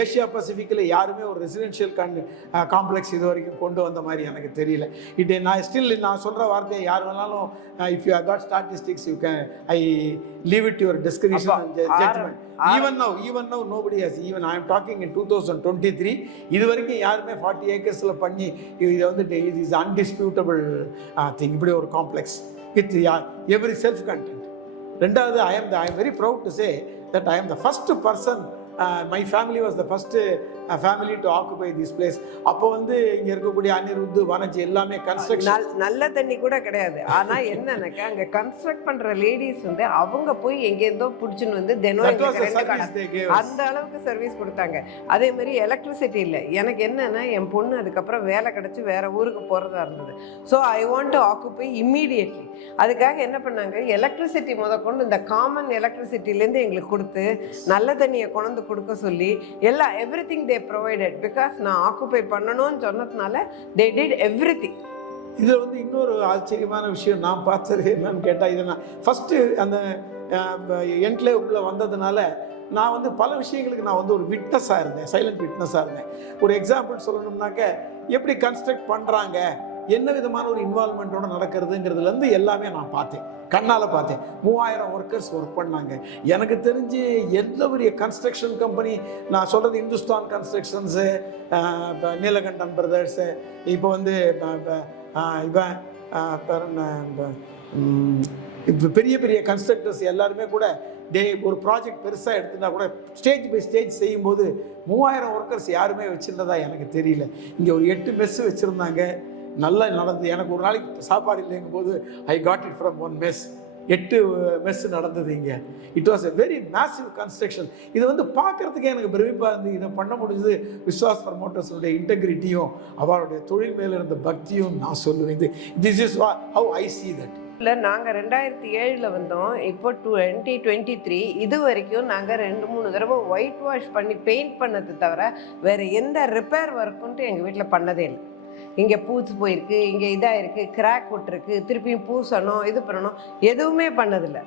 ஏஷியா பசிபிக்கில் யாருமே ஒரு ரெசிடென்ஷியல் காம்ப்ளெக்ஸ் இது வரைக்கும் கொண்டு வந்த மாதிரி எனக்கு தெரியல. நான் சொல்கிற வார்த்தையை யார் வேணாலும் if you got statistics you can I leave it your description and judgement. even now nobody has, even I am talking in 2023, இது வரைக்கும் யாருமே 40 ஏக்கர்ஸில் பண்ணி இது வந்து it is undisputable thing. இப்படி ஒரு complex with every self content. ரெண்டாவது I am very proud to say that I am the first person, my family was the first family to occupy this place. அப்போ வந்து இங்கே இருக்கக்கூடிய அனிருத்து வனஜி எல்லாமே construction. நல்ல தண்ணி கூட கிடையாது. ஆனால் என்னன்னாக்கா அங்கே கன்ஸ்ட்ரக்ட் பண்ணுற லேடிஸ் வந்து அவங்க போய் எங்கேருந்தோ பிடிச்சின்னு வந்து தினம் அந்த அளவுக்கு சர்வீஸ் கொடுத்தாங்க. அதே மாதிரி எலக்ட்ரிசிட்டி இல்லை. எனக்கு என்னன்னா என் பொண்ணு அதுக்கப்புறம் வேலை கிடச்சி வேறு ஊருக்கு போகிறதா இருந்தது. So I want to occupy immediately. அதுக்காக என்ன பண்ணாங்க, எலக்ட்ரிசிட்டி முதற்கொண்டு இந்த காமன் எலக்ட்ரிசிட்டிலேருந்து எங்களுக்கு கொடுத்து நல்ல தண்ணியை கொண்டு கொடுக்க சொல்லி எல்லாம் எவ்ரிதிங் தே ப்ரொவைடட். பிகாஸ் நான் ஆக்குப்பை பண்ணணும்னு சொன்னதுனால தே டிட் எவ்ரிதிங். இதில் வந்து இன்னொரு ஆச்சரியமான விஷயம் நான் பார்த்தது என்னன்னு கேட்டால், இதை நான் ஃபஸ்ட்டு அந்த என்க்ளேவுக்குள்ளே வந்ததுனால நான் வந்து பல விஷயங்களுக்கு நான் வந்து ஒரு விட்னஸாக இருந்தேன், சைலண்ட் விட்னஸாக இருந்தேன். ஒரு எக்ஸாம்பிள் சொல்லணும்னாக்க எப்படி கன்ஸ்ட்ரக்ட் பண்ணுறாங்க, என்ன விதமான ஒரு இன்வால்மெண்ட்டோடு நடக்கிறதுங்கிறதுலேருந்து எல்லாமே நான் பார்த்தேன், கண்ணால் பார்த்தேன். 3000 ஒர்க்கர்ஸ் ஒர்க் பண்ணாங்க. எனக்கு தெரிஞ்சு எந்த பெரிய கன்ஸ்ட்ரக்ஷன் கம்பெனி, நான் சொல்கிறது இந்துஸ்தான் கன்ஸ்ட்ரக்ஷன்ஸு, நீலகண்டன் பிரதர்ஸு, இப்போ வந்து இப்போ பெரிய பெரிய கன்ஸ்ட்ரக்டர்ஸ் எல்லாருமே கூட ஒரு ப்ராஜெக்ட் பெருசாக எடுத்துட்டா கூட ஸ்டேஜ் பை ஸ்டேஜ் செய்யும்போது 3000 ஒர்க்கர்ஸ் யாருமே வச்சுருந்ததா எனக்கு தெரியல. இங்கே ஒரு 8 மெஸ்ஸு வச்சுருந்தாங்க. நல்லா நடந்தது. எனக்கு ஒரு நாளைக்கு சாப்பாடு இல்லைங்கும் போது I got it from 1 mess. 8 mess நடந்தது இங்கே. It was a very massive construction. இது வந்து பார்க்குறதுக்கே எனக்கு பிரமிப்பாக இருந்து இதை பண்ண முடிஞ்சது விஸ்வாஸ் ப்ரமோட்டர்ஸுடைய இன்டெகிரிட்டியும் அவருடைய தொழில் மேலே இருந்த பக்தியும் நான் சொல்லுவேன். This is how I see that. இல்லை, நாங்கள் 2007 வந்தோம். இப்போ 2023 இது வரைக்கும் நாங்கள் 2-3 தடவை ஒயிட் வாஷ் பண்ணி பெயிண்ட் பண்ணது தவிர வேறு எந்த ரிப்பேர் ஒர்க்குன்ட்டு எங்கள் வீட்டில் பண்ணதே இல்லை. இங்கே பூச்சி போயிருக்கு, இங்கே இதாக இருக்குது, கிராக் விட்டுருக்கு, திருப்பியும் பூசணும், இது பண்ணணும், எதுவுமே பண்ணதில்லை.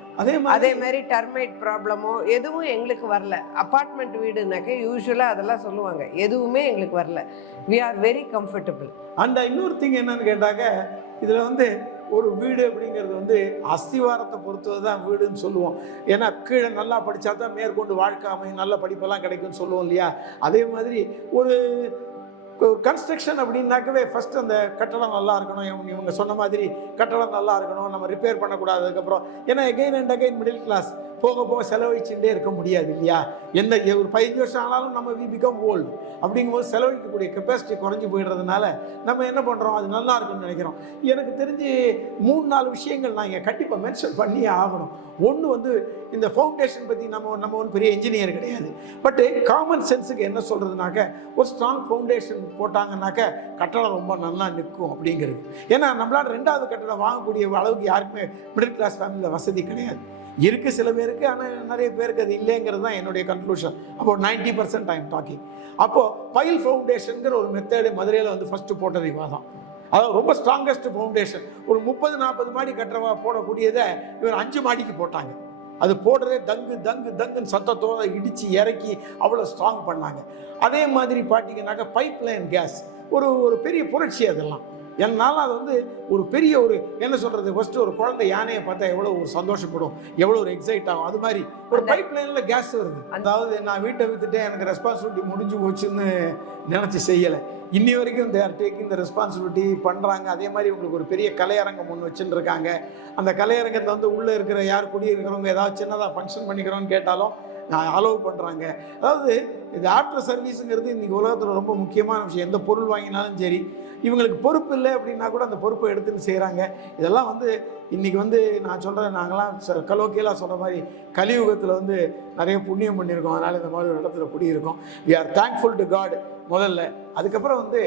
அதே மாதிரி டர்மைட் ப்ராப்ளமோ எதுவும் எங்களுக்கு வரல. அப்பார்ட்மெண்ட் வீடுனாக்க யூஸ்வலாக அதெல்லாம் சொல்லுவாங்க, எதுவுமே எங்களுக்கு வரல. We are very comfortable. And இன்னொரு திங் என்னன்னு கேட்டாக்க, இதில் வந்து ஒரு வீடு அப்படிங்கிறது வந்து அஸ்திவாரத்தை பொறுத்தது தான் வீடுன்னு சொல்லுவோம். ஏன்னா கீழே நல்லா படித்தா தான் மேற்கொண்டு வாழ்க்கை அமையும், நல்ல படிப்பெல்லாம் கிடைக்கும்னு சொல்லுவோம் இல்லையா? அதே மாதிரி ஒரு கன்ஸ்ட்ரக்ஷன் அப்படின்னாக்கவே ஃபஸ்ட்டு அந்த கட்டடம் நல்லா இருக்கணும். இவங்க சொன்ன மாதிரி கட்டடம் நல்லா இருக்கணும், நம்ம ரிப்பேர் பண்ணக்கூடாது. அதுக்கப்புறம் ஏன்னா again and again middle class போக போக செலவழிச்சுட்டே இருக்க முடியாது இல்லையா? எந்த ஒரு 15 வருஷம் ஆனாலும் நம்ம வி பிகம் ஓல்டு. அப்படிங்கும்போது செலவழிக்கக்கூடிய கெப்பாசிட்டி குறைஞ்சி போயிடுறதுனால நம்ம என்ன பண்ணுறோம், அது நல்லா இருக்குன்னு நினைக்கிறோம். எனக்கு தெரிஞ்சு 3-4 விஷயங்கள் நான் இங்கே கண்டிப்பாக மென்ஷன் பண்ணியே ஆகணும். ஒன்று வந்து இந்த ஃபவுண்டேஷன் பற்றி நம்ம ஒன்றும் பெரிய இன்ஜினியர் கிடையாது. பட்டு காமன் சென்ஸுக்கு என்ன சொல்கிறதுனாக்க, ஒரு ஸ்ட்ராங் ஃபவுண்டேஷன் போட்டாங்கன்னாக்க கட்டடம் ரொம்ப நல்லா நிற்கும் அப்படிங்கிறது. ஏன்னா நம்மளால் 2வது கட்டடம் வாங்கக்கூடிய அளவுக்கு யாருக்குமே மிடில் கிளாஸ் ஃபேமிலியில் வசதி கிடையாது. இருக்குது சில பேருக்கு, ஆனால் நிறைய பேருக்கு அது இல்லைங்கிறது தான் என்னுடைய கன்க்ளூஷன். அப்போ 90% ஐம் டாக்கிங். அப்போது பைல் ஃபவுண்டேஷனுங்கிற ஒரு மெத்தேடு மதுரையில் வந்து ஃபஸ்ட்டு போட்டது இவா தான். அதாவது ரொம்ப ஸ்ட்ராங்கஸ்ட் ஃபவுண்டேஷன். ஒரு 30-40 மாடி கட்டுறவா போடக்கூடியதை இவர் 5 மாடிக்கு போட்டாங்க. அது போடுறதே தங்குன்னு சத்தத்தோடு இடித்து இறக்கி அவ்வளோ ஸ்ட்ராங் பண்ணாங்க. அதே மாதிரி பார்த்தீங்கன்னாக்க பைப் லைன் கேஸ் ஒரு பெரிய புரட்சி. அதெல்லாம் என்னால் அது வந்து ஒரு பெரிய ஒரு என்ன சொல்கிறது, ஃபஸ்ட்டு ஒரு குழந்தை யானையை பார்த்தா எவ்வளோ ஒரு சந்தோஷப்படும், எவ்வளோ ஒரு எக்ஸைட் ஆகும். அது மாதிரி ஒரு பைப் லைனில் கேஸ் வருது. அதாவது நான் வீட்டை விற்றுட்டேன், எனக்கு ரெஸ்பான்சிபிலிட்டி முடிஞ்சு போச்சுன்னு நினச்சி செய்யலை. இன்னி வரைக்கும் தே ஆர் டேக்கிங் த ரெஸ்பான்சிபிலிட்டி பண்ணுறாங்க. அதே மாதிரி உங்களுக்கு ஒரு பெரிய கலையரங்கம் ஒன்று வச்சுன்னு இருக்காங்க. அந்த கலையரங்கத்தை வந்து உள்ளே இருக்கிற யார் குடியிருக்கிறவங்க ஏதாவது சின்னதாக ஃபங்க்ஷன் பண்ணிக்கிறோன்னு கேட்டாலும் அலோவ் பண்ணுறாங்க. அதாவது இது ஆஃப்டர் சர்வீஸுங்கிறது இன்றைக்கி உலகத்தில் ரொம்ப முக்கியமான விஷயம். எந்த பொருள் வாங்கினாலும் சரி, இவங்களுக்கு பொறுப்பு இல்லை அப்படின்னா கூட அந்த பொறுப்பை எடுத்துன்னு செய்கிறாங்க. இதெல்லாம் வந்து இன்றைக்கி வந்து நான் சொல்கிறேன், நாங்களாம் கலோக்கியலாக சொல்கிற மாதிரி கலியுகத்தில் வந்து நிறைய புண்ணியம் பண்ணியிருக்கோம். அதனால் இந்த மாதிரி ஒரு இடத்துல குடியிருக்கோம். We are thankful to God முதல்ல. அதுக்கப்புறம் வந்து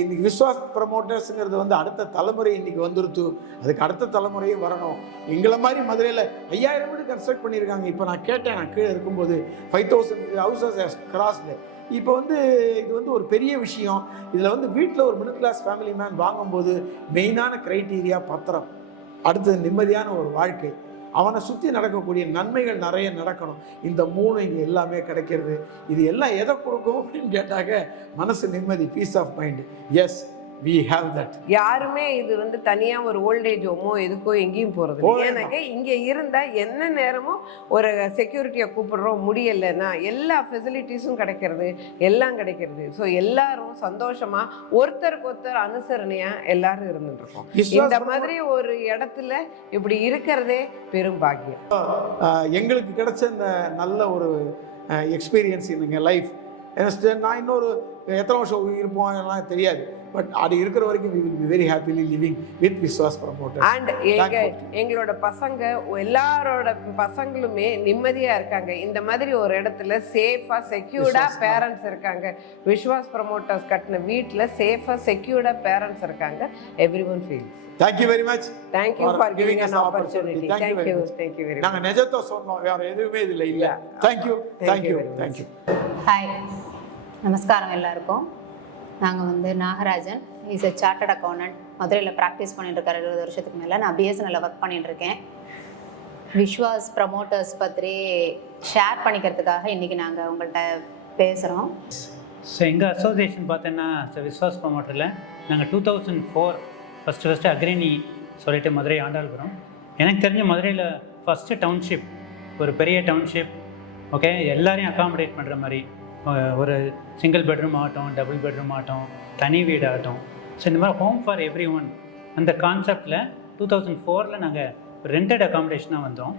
இன்றைக்கி விஸ்வாஸ் ப்ரமோட்டர்ஸுங்கிறது வந்து அடுத்த தலைமுறை இன்றைக்கி வந்துருத்து. அதுக்கு அடுத்த தலைமுறையும் வரணும். எங்களை மாதிரி மதுரையில் 5000 வீடு கன்ஸ்ட்ரக்ட் பண்ணியிருக்காங்க. இப்போ நான் கேட்டேன், நான் கீழே இருக்கும்போது 5000 ஹவுசஸ் கிராஸ்டு. இப்போ வந்து இது வந்து ஒரு பெரிய விஷயம். இதில் வந்து வீட்டில் ஒரு மிடில் கிளாஸ் ஃபேமிலி மேன் வாங்கும்போது மெயினான க்ரைட்டீரியா பத்திரம், அடுத்தது நிம்மதியான ஒரு வாழ்க்கை, அவனை சுற்றி நடக்கக்கூடிய நன்மைகள் நிறைய நடக்கணும். இந்த 3 இங்கே எல்லாமே கிடைக்கிறது. இது எல்லாம் எதை கொடுக்கும் அப்படின்னு கேட்டாக்க மனசு நிம்மதி, peace of mind. Yes, we have that. யாருமே இது வந்து தனியா ஒரு ஓல்டேஜ் ஹோமோ எதுக்கோ எங்கேயும் போறது இல்லை. ஏன்னாக்க இங்க இருந்தா என்ன நேரமும் ஒரு செக்யூரிட்டியை கூப்பிடுறோம், முடியலைன்னா எல்லா ஃபெசிலிட்டிஸும் கிடைக்கிறது, எல்லாம் கிடைக்கிறது. ஸோ எல்லாரும் சந்தோஷமா ஒருத்தருக்கு ஒருத்தர் அனுசரணையா எல்லாரும் இருந்துட்டு இருக்கோம். இந்த மாதிரி ஒரு இடத்துல இப்படி இருக்கிறதே பெரும் பாக்கியம். எங்களுக்கு கிடைச்ச இந்த நல்ல ஒரு எக்ஸ்பீரியன்ஸ் இன் லைஃப். நான் இன்னொரு எத்தனை வருஷம் இருப்போம் எல்லாம் தெரியாது. பட் அது இருக்கிற வரைக்கும் we will be very happily living with Vishwas promoters. And எங்களோட பசங்க எல்லாரோட பசங்களுமே நிம்மதியா இருக்காங்க. இந்த மாதிரி ஒரு இடத்துல சேஃபா செக்யூர்டா பேரண்ட்ஸ் இருக்காங்க. விஸ்வாஸ் ப்ரமோட்டர்ஸ் கட்டின வீட்டில் சேஃபா செக்யூர்டா பேரண்ட்ஸ் இருக்காங்க. Everyone feels. Thank you very much. Thank you for giving us an opportunity. Thank you very much. நாங்கள் நிஜத்தை சொன்னோம், வேற எதுவுமே இதில் இல்லை. Thank you. ஹாய், நமஸ்காரம் எல்லாருக்கும். நாங்கள் வந்து Nagarajan, is a chartered accountant. மதுரையில் ப்ராக்டிஸ் பண்ணிட்டு இருக்காரு 20 வருஷத்துக்கு மேலே. நான் பிஎஸ்என்எல்ல ஒர்க் பண்ணிட்டுருக்கேன். விஸ்வாஸ் ப்ரமோட்டர்ஸ் பற்றி ஷேர் பண்ணிக்கிறதுக்காக இன்றைக்கி நாங்கள் உங்கள்கிட்ட பேசுகிறோம். ஸோ எங்கள் அசோசியேஷன் பார்த்தோன்னா விஸ்வாஸ் ப்ரமோட்டரில் நாங்கள் 2004 ஃபஸ்ட்டு அக்ரினி சொல்லிட்டு மதுரை ஆண்டாள்புரம். எனக்கு தெரிஞ்ச மதுரையில் ஃபஸ்ட்டு டவுன்ஷிப், ஒரு பெரிய டவுன்ஷிப். ஓகே, எல்லாரையும் அக்காமடேட் பண்ணுற மாதிரி ஒரு சிங்கிள் பெட்ரூம் ஆகட்டும், டபுள் பெட்ரூம் ஆகட்டும், தனி வீடு ஆகட்டும். ஸோ இந்த மாதிரி ஹோம் ஃபார் எவ்ரி ஒன் அந்த கான்செப்டில் 2004 நாங்கள் ரெண்டட் அக்காமடேஷனாக வந்தோம்.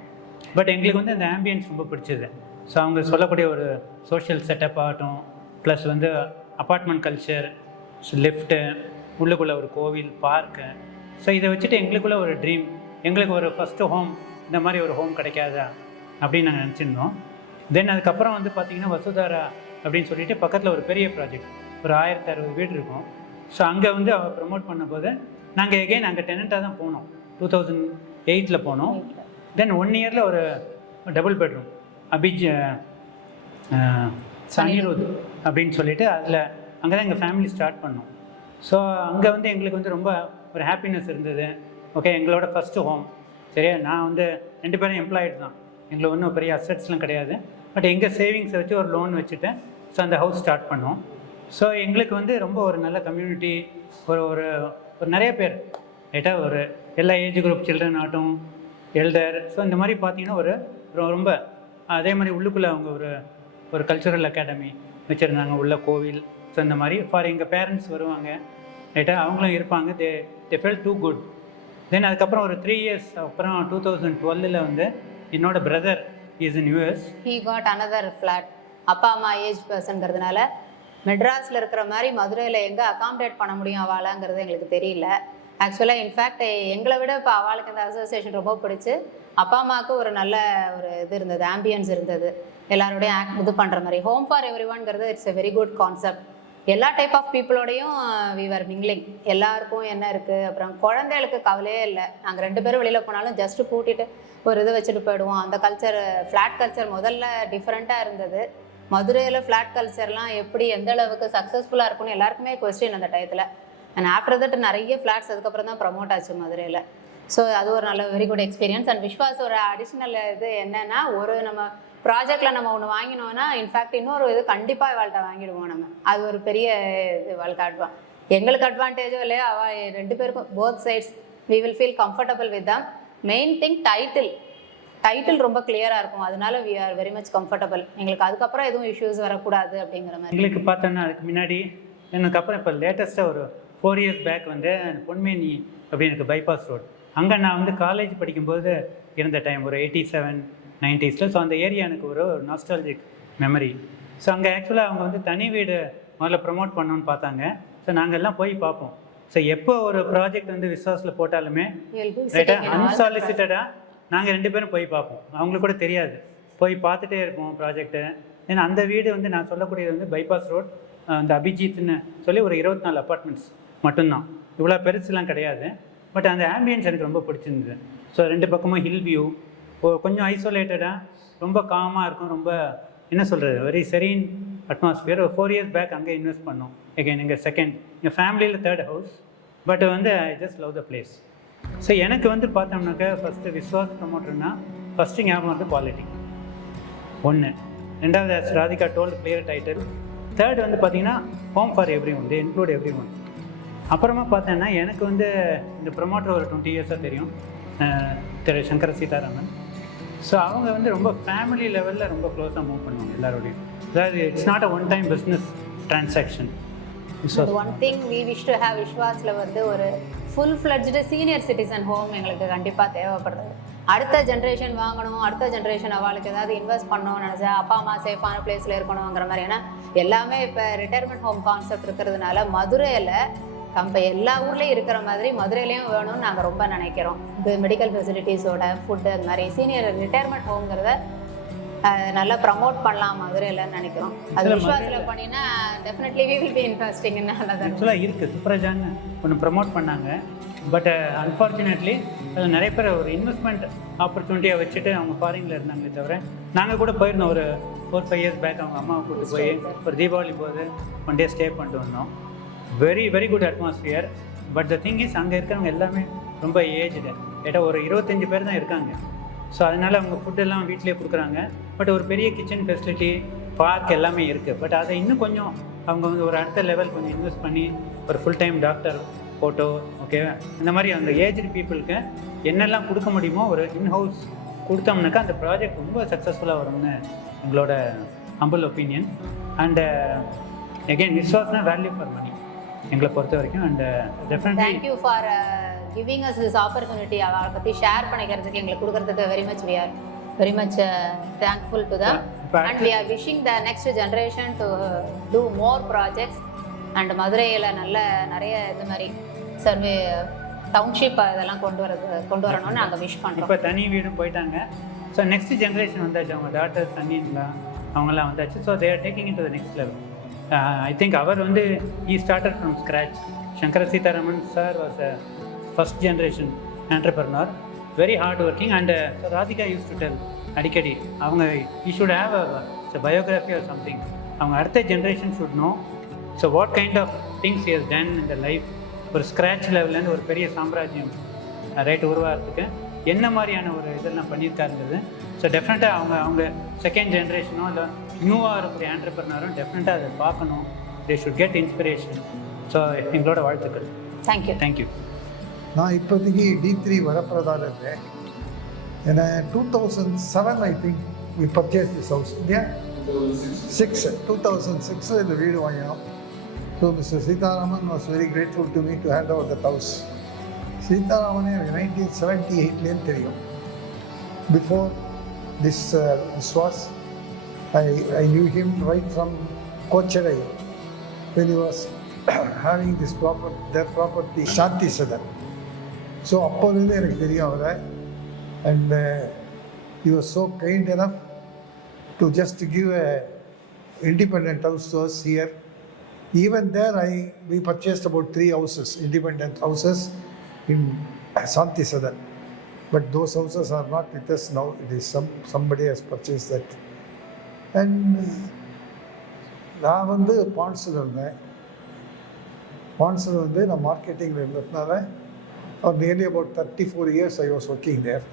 பட் எங்களுக்கு வந்து அந்த ஆம்பியன்ஸ் ரொம்ப பிடிச்சது. ஸோ அவங்க சொல்லக்கூடிய ஒரு சோஷியல் செட்டப் ஆகட்டும், ப்ளஸ் வந்து அப்பார்ட்மெண்ட் கல்ச்சர், லிஃப்ட்டு, உள்ளுக்குள்ளே ஒரு கோவில், பார்க்கு. ஸோ இதை வச்சுட்டு எங்களுக்குள்ளே ஒரு ட்ரீம், எங்களுக்கு ஒரு ஃபஸ்ட்டு ஹோம், இந்த மாதிரி ஒரு ஹோம் கிடைக்காதா அப்படின்னு நாங்கள் நினச்சிருந்தோம். தென் அதுக்கப்புறம் வந்து பார்த்திங்கன்னா வசுதாரா அப்படின்னு சொல்லிட்டு பக்கத்தில் ஒரு பெரிய ப்ராஜெக்ட், ஒரு 1060 வீடு இருக்கும். ஸோ அங்கே வந்து அவள் ப்ரமோட் பண்ணும்போது நாங்கள் எகைன் அங்கே டெனண்ட்டாக தான் போனோம். 2008 போனோம். தென் 1 இயரில் ஒரு டபுள் பெட்ரூம் அனிருத் அப்படின்னு சொல்லிட்டு அதில் அங்கே தான் எங்கள் ஃபேமிலி ஸ்டார்ட் பண்ணோம். ஸோ அங்கே வந்து எங்களுக்கு வந்து ரொம்ப ஒரு ஹாப்பினஸ் இருந்தது. ஓகே, எங்களோட ஃபஸ்ட்டு ஹோம். சரியா, நான் வந்து 2 பேரும் எம்ப்ளாய்டு தான், எங்களுக்கு ஒன்றும் பெரிய அசட்ஸ்லாம் கிடையாது. பட் எங்கள் சேவிங்ஸை வச்சு ஒரு லோன் வச்சுட்டு ஸோ அந்த ஹவுஸ் ஸ்டார்ட் பண்ணோம். ஸோ எங்களுக்கு வந்து ரொம்ப ஒரு நல்ல கம்யூனிட்டி, ஒரு ஒரு ஒரு நிறைய பேர் ரைட்டாக ஒரு எல்லா ஏஜ் குரூப் சில்ட்ரன் ஆகட்டும், எல்டர். ஸோ இந்த மாதிரி பார்த்தீங்கன்னா ஒரு ரொம்ப அதே மாதிரி உள்ளுக்குள்ளே அவங்க ஒரு கல்ச்சுரல் அகாடமி வச்சுருந்தாங்க, உள்ள கோவில். ஸோ இந்த மாதிரி ஃபார் எங்கள் பேரண்ட்ஸ் வருவாங்க, ரைட்டாக அவங்களும் இருப்பாங்க. தே ஃபெல் டூ குட். தென் அதுக்கப்புறம் ஒரு 3 years அப்புறம் 2012 வந்து என்னோட brother is in US. He got another flat. அப்பா அம்மா ஏஜ் பர்சன்கிறதுனால மெட்ராஸில் இருக்கிற மாதிரி மதுரையில் எங்கே அகாமடேட் பண்ண முடியும் அவளாங்கிறது எங்களுக்கு தெரியல. ஆக்சுவலாக இன்ஃபேக்ட் எங்களை விட இப்போ அவளுக்கு இந்த அசோசியேஷன் ரொம்ப பிடிச்சி, அப்பா அம்மாவுக்கு ஒரு நல்ல ஒரு இது இருந்தது, ஆம்பியன்ஸ் இருந்தது, எல்லாரோடையும் இது பண்ணுற மாதிரி. ஹோம் ஃபார் எவ்ரி ஒன்ங்கிறது it's a very good concept. எல்லா டைப் ஆஃப் பீப்புளோடையும் விவர் மிங்லிங். எல்லாருக்கும் என்ன இருக்குது, அப்புறம் குழந்தைகளுக்கு கவலையே இல்லை. நாங்கள் 2 பேரும் வெளியில் போனாலும் ஜஸ்ட்டு பூட்டிட்டு ஒரு இது வச்சுட்டு போயிடுவோம். அந்த கல்ச்சர், ஃப்ளாட் கல்ச்சர் முதல்ல டிஃப்ரெண்ட்டாக இருந்தது. மதுரையில் ஃப்ளாட் கல்ச்சர்லாம் எப்படி எந்த அளவுக்கு சக்ஸஸ்ஃபுல்லாக இருக்கும்னு எல்லாருக்குமே கொஸ்டின் அந்த டயத்தில். அண்ட் ஆஃப்டர் தட் நிறைய ஃப்ளாட்ஸ் அதுக்கப்புறம் தான் ப்ரமோட் ஆச்சு மதுரையில். ஸோ அது ஒரு நல்ல very good experience. And Vishwas ஒரு அடிஷ்னல் இது என்னென்னா, ஒரு நம்ம ப்ராஜெக்டில் நம்ம ஒன்று வாங்கினோன்னா இன்ஃபேக்ட் இன்னொரு இது கண்டிப்பாக இவாள்கிட்ட வாங்கிடுவோம் நம்ம. அது ஒரு பெரிய இவாளுக்கு எங்களுக்கு அட்வான்டேஜோ இல்லையோ, அவள் 2 பேருக்கும் both sides we will feel comfortable with them. Main thing title ரொம்ப கிளியராக இருக்கும், அதனால we are very much comfortable. எங்களுக்கு அதுக்கப்புறம் எதுவும் இஷ்யூஸ் வரக்கூடாது அப்படிங்கிற மாதிரி. எங்களுக்கு பார்த்தோன்னா அதுக்கு முன்னாடி எனக்கு அப்புறம் இப்போ லேட்டஸ்ட்டாக ஒரு 4 years பேக் வந்து பொன்மேனி அப்படின்னு இருக்குது, பைபாஸ் ரோட். அங்கே நான் வந்து காலேஜ் படிக்கும்போது இருந்த டைம் ஒரு 87, 90s. ஸோ அந்த ஏரியா எனக்கு ஒரு நாஸ்டாலஜிக் மெமரி. ஸோ அங்கே ஆக்சுவலாக அவங்க வந்து தனி வீடு முதல்ல ப்ரமோட் பண்ணணும்னு பார்த்தாங்க. ஸோ நாங்கள் எல்லாம் போய் பார்ப்போம். ஸோ எப்போ ஒரு ப்ராஜெக்ட் வந்து விஸ்வாஸில் போட்டாலுமே ரைட்டாக அன்சாலிசிட்டடாக நாங்கள் 2 பேரும் போய் பார்ப்போம். அவங்களுக்கு கூட தெரியாது, போய் பார்த்துட்டே இருப்போம் ப்ராஜெக்ட்டு. ஏன்னா அந்த வீடு வந்து நான் சொல்லக்கூடியது வந்து பைபாஸ் ரோட், அந்த அபிஜித்னு சொல்லி ஒரு 24 அப்பார்ட்மெண்ட்ஸ் மட்டும்தான், இவ்வளோ பெருசுலாம் கிடையாது. பட் அந்த ஆம்பியன்ஸ் எனக்கு ரொம்ப பிடிச்சிருந்தது. ஸோ 2 பக்கமும் ஹில் வியூ, கொஞ்சம் ஐசோலேட்டடாக ரொம்ப காமாக இருக்கும். ரொம்ப என்ன சொல்கிறது, வெரி செரீன் அட்மாஸ்பியர். ஒரு 4 years பேக் அங்கே இன்வெஸ்ட் பண்ணோம். எங்கள் எங்கள் செகண்ட், எங்கள் ஃபேமிலியில் 3rd ஹவுஸ். பட் வந்து I just love the place. So எனக்கு வந்து பார்த்தோம்னாக்கா ஃபஸ்ட்டு விஸ்வாஸ் ப்ரமோட்டர்னா ஃபஸ்ட்டு ஞாபகம் வந்து குவாலிட்டி 1. 2வது Radhika told clear title. 3rd வந்து பார்த்தீங்கன்னா home for every one, they include every one. அப்புறமா பார்த்தேன்னா எனக்கு வந்து இந்த ப்ரொமோட்டர் ஒரு 20 years தெரியும், திரு சங்கர சீதாராமன். ஸோ அவங்க வந்து ரொம்ப ஃபேமிலி லெவலில் ரொம்ப க்ளோஸாக மூவ் பண்ணுவாங்க எல்லாரோடையும். அதாவது it's not a one time business transaction. One thing we wish to have விஸ்வாஸில் வந்து ஒரு full fledged senior citizen home எங்களுக்கு கண்டிப்பாக தேவைப்படுறது. அடுத்த ஜென்ரேஷன் வாங்கணும், அடுத்த ஜென்ரேஷன் அவளுக்கு ஏதாவது இன்வெஸ்ட் பண்ணணும்னு நினச்சா அப்பா அம்மா சேஃபான பிளேஸில் இருக்கணுங்கிற மாதிரி. ஏன்னா எல்லாமே இப்போ ரிட்டையர்மெண்ட் ஹோம் கான்செப்ட் இருக்கிறதுனால மதுரையில் எல்லா ஊர்லேயும் இருக்கிற மாதிரி மதுரையிலையும் வேணும்னு நாங்கள் ரொம்ப நினைக்கிறோம். இது மெடிக்கல் ஃபெசிலிட்டிஸோட ஃபுட்டு அது மாதிரி சீனியர் ரிட்டையர்மெண்ட் ஹோம்ங்கிறத நல்லா ப்ரமோட் பண்ணலாம் மதுரையிலன்னு நினைக்கிறோம். அது விஸ்வாஸில் பண்ணினா definitely we will be investing. ஆக்சுவலாக இருக்குது, சுப்ரஜான்னு ஒன்று ப்ரமோட் பண்ணாங்க. பட் அன்ஃபார்ச்சுனேட்லி அதில் நிறைய பேர் ஒரு இன்வெஸ்ட்மெண்ட் ஆப்பர்ச்சுனிட்டியாக வச்சுட்டு அவங்க ஃபாரினில் இருந்தாங்களே தவிர, நாங்கள் கூட போயிருந்தோம் ஒரு 4-5 years பேக். அவங்க அம்மாவை கூப்பிட்டு போய் ஒரு தீபாவளி போது 1 day ஸ்டே பண்ணிட்டு வந்தோம். Very very good atmosphere. But the thing is அங்கே இருக்கிறவங்க எல்லாமே ரொம்ப ஏஜ்டு, ஏட்டா ஒரு 25 பேர் தான் இருக்காங்க. ஸோ அதனால் அவங்க ஃபுட்டெல்லாம் வீட்டிலே கொடுக்குறாங்க. பட் ஒரு பெரிய கிச்சன் ஃபெசிலிட்டி, பார்க் எல்லாமே இருக்குது. பட் அதை இன்னும் கொஞ்சம் அவங்க வந்து ஒரு அடுத்த லெவல் கொஞ்சம் இன்வெஸ்ட் பண்ணி ஒரு full time doctor photo, okay, இந்த மாதிரி அந்த ஏஜ்டு பீப்புளுக்கு என்னெல்லாம் கொடுக்க முடியுமோ ஒரு இன்ஹவுஸ் கொடுத்தோம்னாக்கா அந்த ப்ராஜெக்ட் ரொம்ப சக்ஸஸ்ஃபுல்லாக வரும்னு எங்களோட ஹம்பிள் ஒப்பீனியன். அண்டு அகெயின் விஸ்வாஸ்னா வேல்யூ ஃபார் மணி எங்களை பொறுத்த வரைக்கும். And definitely thank you for giving us this opportunity. அவளை பற்றி ஷேர் பண்ணிக்கிறதுக்கு எங்களுக்கு கொடுக்கறதுக்கு very much we are very much thankful to them. And we are wishing the next generation to do more projects. And மதுரையில் நிறைய இது மாதிரி சர்வே டவுன்ஷிப் இதெல்லாம் கொண்டு வரணும்னு நாங்கள் விஷ் பண்ணுறோம். இப்போ தனி வீடும் போயிட்டாங்க. ஸோ நெக்ஸ்ட் ஜென்ரேஷன் வந்தாச்சு, அவங்க டாட்டர்ஸ் சன்னின்லாம் அவங்களாம் வந்தாச்சு. So they are taking in to the next level. I think அவர் வந்து ஈ started from scratch. Sankara Seetharaman sir was a first generation entrepreneur, very hard working. And Radhika use to tell அடிக்கடி அவங்க you should have a biography or something. அவங்க அடுத்த generation should know so what kind of things he has done in the life. ஒரு scratch லெவல்லேருந்து ஒரு பெரிய சாம்ராஜ்யம் right உருவாகிறதுக்கு என்ன மாதிரியான ஒரு இதெல்லாம் பண்ணியிருக்காருங்கிறது. ஸோ டெஃபினட்டாக அவங்க செகண்ட் ஜென்ரேஷனோ இல்லை நியூவாக இருக்கக்கூடிய ஆண்டர்பிரனரும் டெஃபினட்டாக அதை பார்க்கணும். They should get inspiration. So எங்களோட வாழ்த்துக்கள். தேங்க்யூ. தேங்க்யூ. நான் இப்போதைக்கு D3 வரப்பிரதால இருக்கேன். ஏன்னா 2007 I think we purchase this house. இல்லையா 2006 இந்த வீடு வாங்கினோம். So mister Seetharaman was very grateful to me to hand over that house. சீதாராமனே எனக்கு 1978 தெரியும். Before this was I knew him right from Kochadai when he was having their property Shanti Sadan. So அப்போலேருந்து எனக்கு தெரியும் அவரை. And he was so kind enough to just give a independent house to us here. Even there we purchased about 3 houses, independent houses in Shanti Sadan. But those houses are not with us now. It is somebody has purchased that. And நான் வந்து பாண்ட்ஸில் இருந்தேன். பாண்ட்ஸில் வந்து நான் மார்க்கெட்டிங்கில் இருந்ததுனால nearly about 34 years I was working there.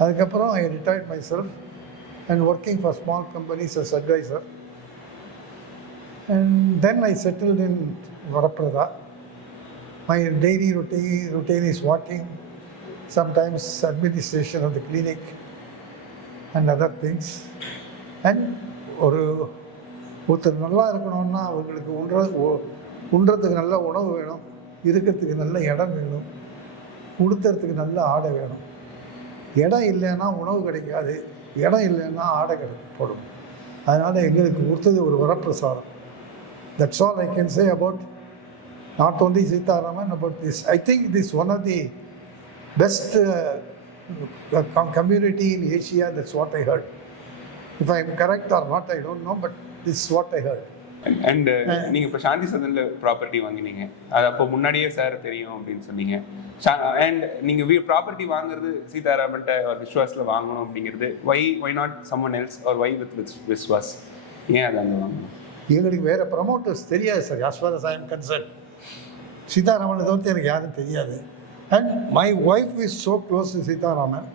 அதுக்கப்புறம் I retired myself and working for small companies as advisor. And then I settled in Varaprada. My daily routine is walking, sometimes administration of the clinic and other things. And ஒருத்தர் நல்லா இருக்கணும்னா அவங்களுக்கு உண்றதுக்கு நல்ல உணவு வேணும், இருக்கிறதுக்கு நல்ல இடம் வேணும், உடுத்துறதுக்கு நல்ல ஆடை வேணும். இடம் இல்லைன்னா உணவு கிடைக்காது, இடம் இல்லைன்னா ஆடை போடும். அதனால் எங்களுக்கு கொடுத்தது ஒரு வரப்பிரசாதம். That's all I can say about not only Seetharaman, about this. I think this one of the best community in Asia. That's what I heard. If I am correct or not, I don't know, but this is what I heard. And நீங்கள் இப்போ சாந்தி சதனில் property வாங்கினீங்க, அது அப்போ முன்னாடியே sir தெரியும் அப்படின்னு சொன்னீங்க. And நீங்கள் ப்ராப்பர்ட்டி வாங்குறது சீதாராமன்ட்ட ஒரு விஸ்வாஸில் வாங்கணும் அப்படிங்கிறது why not someone else or why with Viswas? ஏன் அதை அங்கே வாங்கணும்? எங்களுக்கு வேறு ப்ரமோட்டர்ஸ் தெரியாது sir. as far as I am concerned, சீதாராமனை தவிர்த்து எனக்கு யாரும் தெரியாது. And my wife is so close to Seetharaman.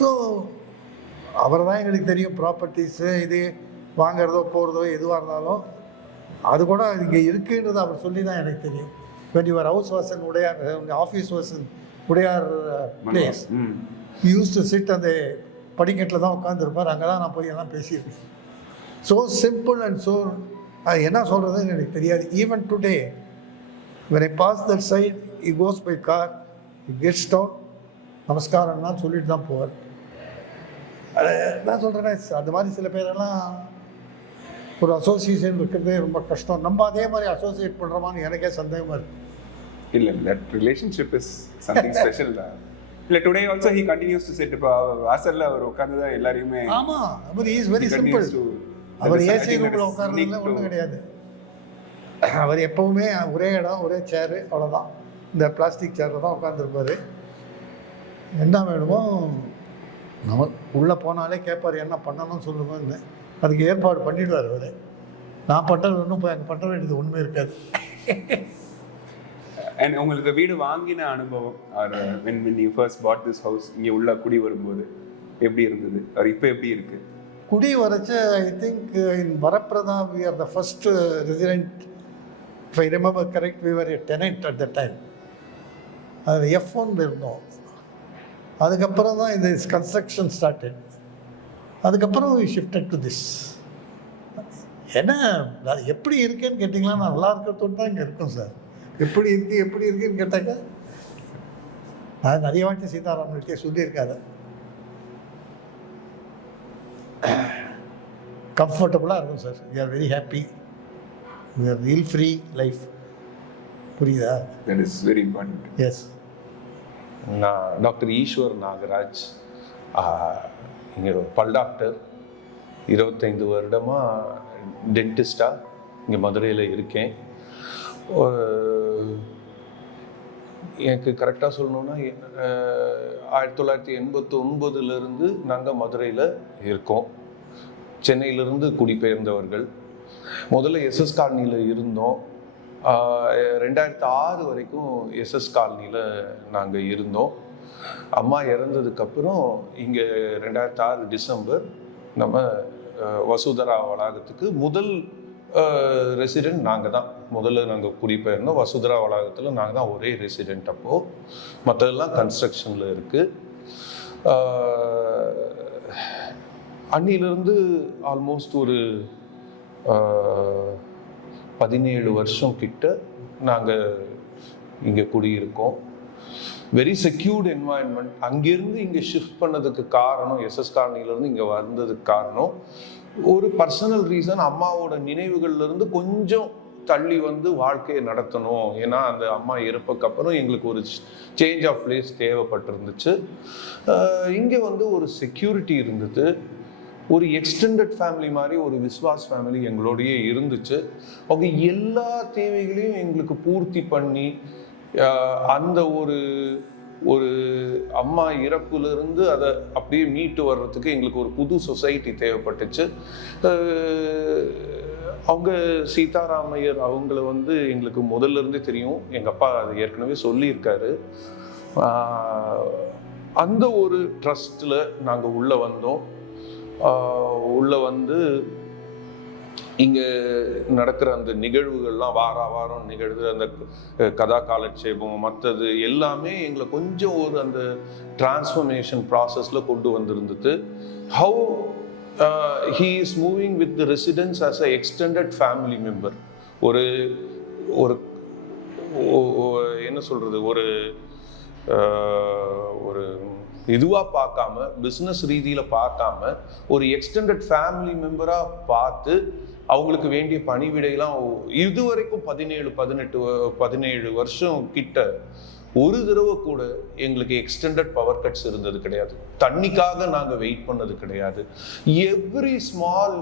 So அவர் தான் எங்களுக்கு தெரியும். ப்ராப்பர்ட்டிஸு இது வாங்கிறதோ போகிறதோ எதுவாக இருந்தாலும் அது கூட இங்கே இருக்குன்றது அவர் சொல்லி தான் எனக்கு தெரியும். when your house was in Udaiyar, office was in Udaiyar place, use to sit அந்த படிக்கட்டில் தான் உட்காந்துருப்பார். அங்கே தான் நான் போய் எல்லாம் பேசியிருக்கேன். ஸோ சிம்பிள் அண்ட் ஸோ அது என்ன சொல்கிறதுன்னு எனக்கு தெரியாது. Even today when I pass that side, he goes by car, he gets down, நமஸ்காரம்னா சொல்லிட்டு தான் போவார். அது நான் சொல்கிறேன், அந்த மாதிரி சில பேரெல்லாம் ஒரு அசோசியேஷன் இருக்கிறதே ரொம்ப கஷ்டம். நம்ம அதே மாதிரி அசோசியேட் பண்ணுறோமான்னு எனக்கே சந்தேகமாக இருக்குது. இல்லை, that relationship is something special தான். இல்லை, today also he continues to sit. இப்போ வாசலில் அவர் உட்காந்து தான் எல்லாரையுமே. ஆமாம், அவர் இஸ் வெரி சிம்பிள். அவர் ஏசி ரூமில் உட்கார்றதுல ஒன்றும் கிடையாது. அவர் எப்போவுமே ஒரே இடம், ஒரே சேரு, அவ்வளோதான். இந்த பிளாஸ்டிக் சேரில் தான் உட்காந்துருப்பார். என்ன வேணுமோ நம்ம உள்ளே போனாலே கேட்பார், என்ன பண்ணணும்னு சொல்லுங்கன்னு. அதுக்கு ஏற்பாடு பண்ணிவிடுவார் அவர். நான் பண்ணுறது ஒன்றும் இப்போ எனக்கு பண்ண வேண்டியது ஒன்றுமே இருக்காது. அண்ட் உங்களுக்கு வீடு வாங்கின அனுபவம், when you first bought this house, இங்கே உள்ள குடி வரும்போது எப்படி இருந்தது, அது இப்போ எப்படி இருக்குது? குடி வரச்ச I think in Varaprada we are the first resident. If I remember correct, we were a tenant at that time. அது F1 இருந்தோம். அதுக்கப்புறம் தான் இது கன்ஸ்ட்ரக்ஷன் ஸ்டார்டட். அதுக்கப்புறம் we shifted to this. ஏன்னா அது எப்படி இருக்குன்னு கேட்டிங்களா, நான் நல்லா இருக்கிறதோடு தான் இங்கே இருக்கும் சார். எப்படி இருக்குன்னு கேட்டாக்க நான் நிறைய வாட்டி சீதாராமன்கிட்டே சொல்லியிருக்காது. கம்ஃபர்டபுளாக இருக்கும் sir. we are very happy. we are real free life. புரியுதா? That is very important. Yes. நான் டாக்டர் ஈஸ்வர் நாகராஜ், இங்கே ஒரு பல் டாக்டர். 25 வருடமாக டென்டிஸ்டாக இங்கே மதுரையில் இருக்கேன். எனக்கு கரெக்டாக சொல்லணுன்னா 1989 நாங்கள் மதுரையில் இருக்கோம். சென்னையிலிருந்து குடிபெயர்ந்தவர்கள். முதல்ல எஸ்எஸ் காலனியில் இருந்தோம். 2006 வரைக்கும் எஸ்எஸ் காலனியில் நாங்கள் இருந்தோம். அம்மா இறந்ததுக்கப்புறம் இங்கே 2006 டிசம்பர் நம்ம வசுதரா வளாகத்துக்கு முதல் ரெசிடென்ட் நாங்கள் தான். முதல்ல நாங்கள் குடிபெயர்ந்தோம். வசுதரா வளாகத்தில் நாங்கள் தான் ஒரே ரெசிடென்ட். அப்போது மற்றதெல்லாம் கன்ஸ்ட்ரக்ஷனில் இருக்குது. அன்னிலிருந்து ஆல்மோஸ்ட் ஒரு 17 வருஷம் கிட்ட நாங்கள் இங்கே குடியிருக்கோம். Very secured environment. அங்கேருந்து இங்கே ஷிஃப்ட் பண்ணதுக்கு காரணம், எஸ்எஸ் காலனிலேருந்து இங்கே வந்ததுக்கு காரணம் ஒரு பர்சனல் ரீசன். அம்மாவோட நினைவுகள்லேருந்து கொஞ்சம் தள்ளி வந்து வாழ்க்கையை நடத்தணும். ஏன்னா அந்த அம்மா இறப்புக்கு அப்புறம் எங்களுக்கு ஒரு சேஞ்ச் ஆஃப் பிளேஸ் தேவைப்பட்டிருந்துச்சு. இங்கே வந்து ஒரு செக்யூரிட்டி இருந்தது. ஒரு எக்ஸ்டெண்டட் ஃபேமிலி மாதிரி ஒரு விஸ்வாஸ் ஃபேமிலி எங்களோடையே இருந்துச்சு. அவங்க எல்லா தேவைகளையும் எங்களுக்கு பூர்த்தி பண்ணி அந்த ஒரு அம்மா இறப்புலேருந்து அதை அப்படியே மீட்டு வர்றதுக்கு எங்களுக்கு ஒரு புது சொசைட்டி தேவைப்பட்டுச்சு. அவங்க சீதாராமையர் அவங்கள வந்து எங்களுக்கு முதல்ல இருந்தே தெரியும். எங்கள் அப்பா அது ஏற்கனவே சொல்லியிருக்காரு. அந்த ஒரு ட்ரஸ்ட்டில் நாங்கள் உள்ளே வந்தோம். உள்ளே வந்து இங்கே நடக்கிற அந்த நிகழ்வுகள்லாம் வாரம் நிகழ்வு, அந்த கதா காலட்சேபம் மற்றது எல்லாமே எங்களை கொஞ்சம் ஒரு அந்த டிரான்ஸ்ஃபர்மேஷன் ப்ராசஸில் கொண்டு வந்திருந்தது. How he is moving with the residents as a extended family member. ஒரு ஒரு என்ன சொல்கிறது, ஒரு இதுவாக பார்க்காம, பிஸ்னஸ் ரீதியில் பார்க்காம ஒரு எக்ஸ்டெண்டட் ஃபேமிலி மெம்பராக பார்த்து அவங்களுக்கு வேண்டிய பணிவிடையெல்லாம் இதுவரைக்கும் 17 வருஷம் கிட்ட ஒரு தடவை கூட எங்களுக்கு எக்ஸ்டெண்டட் பவர் கட்ஸ் இருந்தது கிடையாது. தண்ணிக்காக நாங்கள் வெயிட் பண்ணது கிடையாது. Every small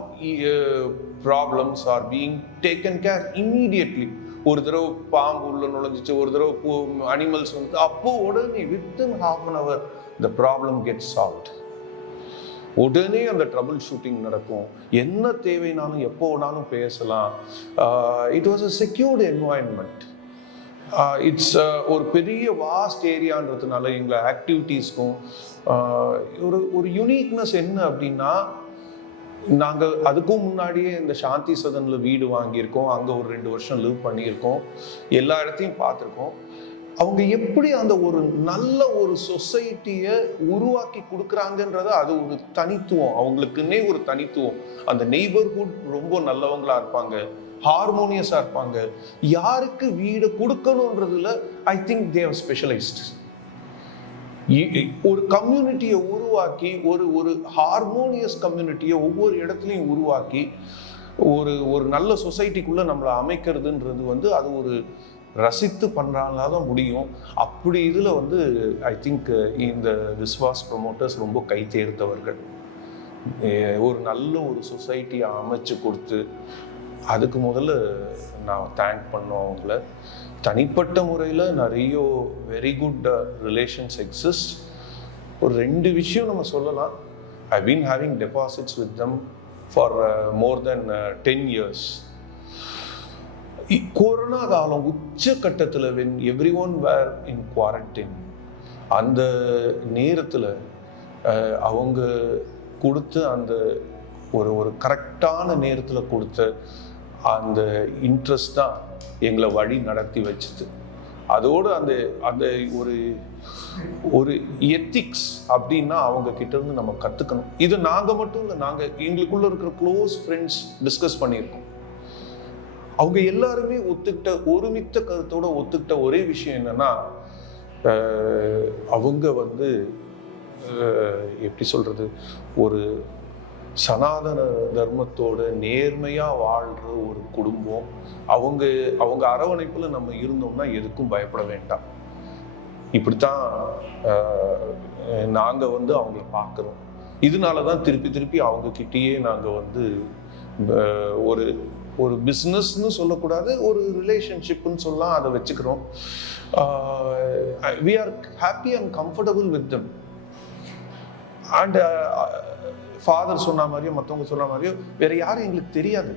problems are being taken care immediately. ஒரு தடவை பாம்பு உள்ள நுழைஞ்சிச்சு, ஒரு தடவை அனிமல்ஸ் வந்து, அப்போ உடனே within ½ an hour the problem gets solved. உடனே அந்த ட்ரபிள் ஷூட்டிங் நடக்கும். என்ன தேவைனாலும் எப்போ வேணாலும் பேசலாம். It was a secured environment. It's ஒரு பெரிய வாஸ்ட் ஏரியான்றதுனால எங்களை ஆக்டிவிட்டீஸ்க்கும் ஒரு யூனிக்னஸ் என்ன அப்படின்னா, நாங்கள் அதுக்கும் முன்னாடியே இந்த சாந்தி சதனில் வீடு வாங்கியிருக்கோம். அங்கே ஒரு 2 வருஷம் லிவ் பண்ணியிருக்கோம். எல்லா இடத்தையும் பார்த்துருக்கோம். அவங்க எப்படி அந்த ஒரு நல்ல ஒரு சொசைட்டியை உருவாக்கி கொடுக்குறாங்கன்றது அது ஒரு தனித்துவம். அவங்களுக்குன்னே ஒரு தனித்துவம். அந்த நெய்பர்ஹுட் ரொம்ப நல்லவங்களா இருப்பாங்க, ஹார்மோனியஸாக இருப்பாங்க. யாருக்கு வீடு கொடுக்கணுன்றதுல I think they have specialised. ஒரு கம்யூனிட்டியை உருவாக்கி ஒரு ஹார்மோனியஸ் கம்யூனிட்டியை ஒவ்வொரு இடத்துலையும் உருவாக்கி ஒரு நல்ல சொசைட்டிக்குள்ளே நம்மளை அமைக்கிறதுன்றது வந்து அது ஒரு ரசித்து பண்ணுறாங்களா தான் முடியும். அப்படி இதில் வந்து ஐ திங்க் இந்த விஸ்வாஸ் ப்ரமோட்டர்ஸ் ரொம்ப கை தேர்ந்தவர்கள். ஒரு நல்ல ஒரு சொசைட்டியை அமைச்சு கொடுத்து அதுக்கு முதல்ல நான் தேங்க் பண்ணோம் அவங்கள. தனிப்பட்ட முறையில் நிறைய வெரி குட் ரிலேஷன்ஸ் எக்ஸிஸ்ட். ஒரு 2 விஷயம் நம்ம சொல்லலாம். I been having deposits with them for more then 10 years. Corona காலம் உச்சக்கட்டத்தில் when everyone were in quarantine, அந்த நேரத்தில் அவங்க கொடுத்த அந்த ஒரு கரெக்டான நேரத்தில் கொடுத்த அந்த இன்ட்ரெஸ்ட் தான் எங்களை வழி நடத்தி வச்சுது. அதோடு அந்த ஒரு எத்திக்ஸ் அப்படின்னா அவங்க கிட்ட இருந்து நம்ம கற்றுக்கணும். இது நாங்கள் மட்டும் இல்லை, நாங்கள் எங்களுக்குள்ள இருக்கிற க்ளோஸ் ஃப்ரெண்ட்ஸ் டிஸ்கஸ் பண்ணியிருக்கோம். அவங்க எல்லாருமே ஒருமித்த கருத்தோட ஒத்துக்கிட்ட ஒரே விஷயம் என்னன்னா, அவங்க வந்து எப்படி சொல்றது, ஒரு சனாதன தர்மத்தோட நேர்மையா வாழ்ற ஒரு குடும்பம். அவங்க அரவணைப்புல நம்ம இருந்தோம்னா எதுக்கும் பயப்பட வேண்டாம். இப்படித்தான் நாங்க வந்து அவங்கள பார்க்குறோம். இதனாலதான் திருப்பி அவங்க கிட்டேயே நாங்க வந்து ஒரு பிஸ்னஸ்ன்னு சொல்லக்கூடாது, ஒரு ரிலேஷன்ஷிப்னு சொல்லலாம், அதை வச்சுக்கிறோம். we are happy and comfortable with them. And father சொன்ன மாதிரியோ மற்றவங்க சொன்ன மாதிரியோ வேற யாரும் எங்களுக்கு தெரியாது.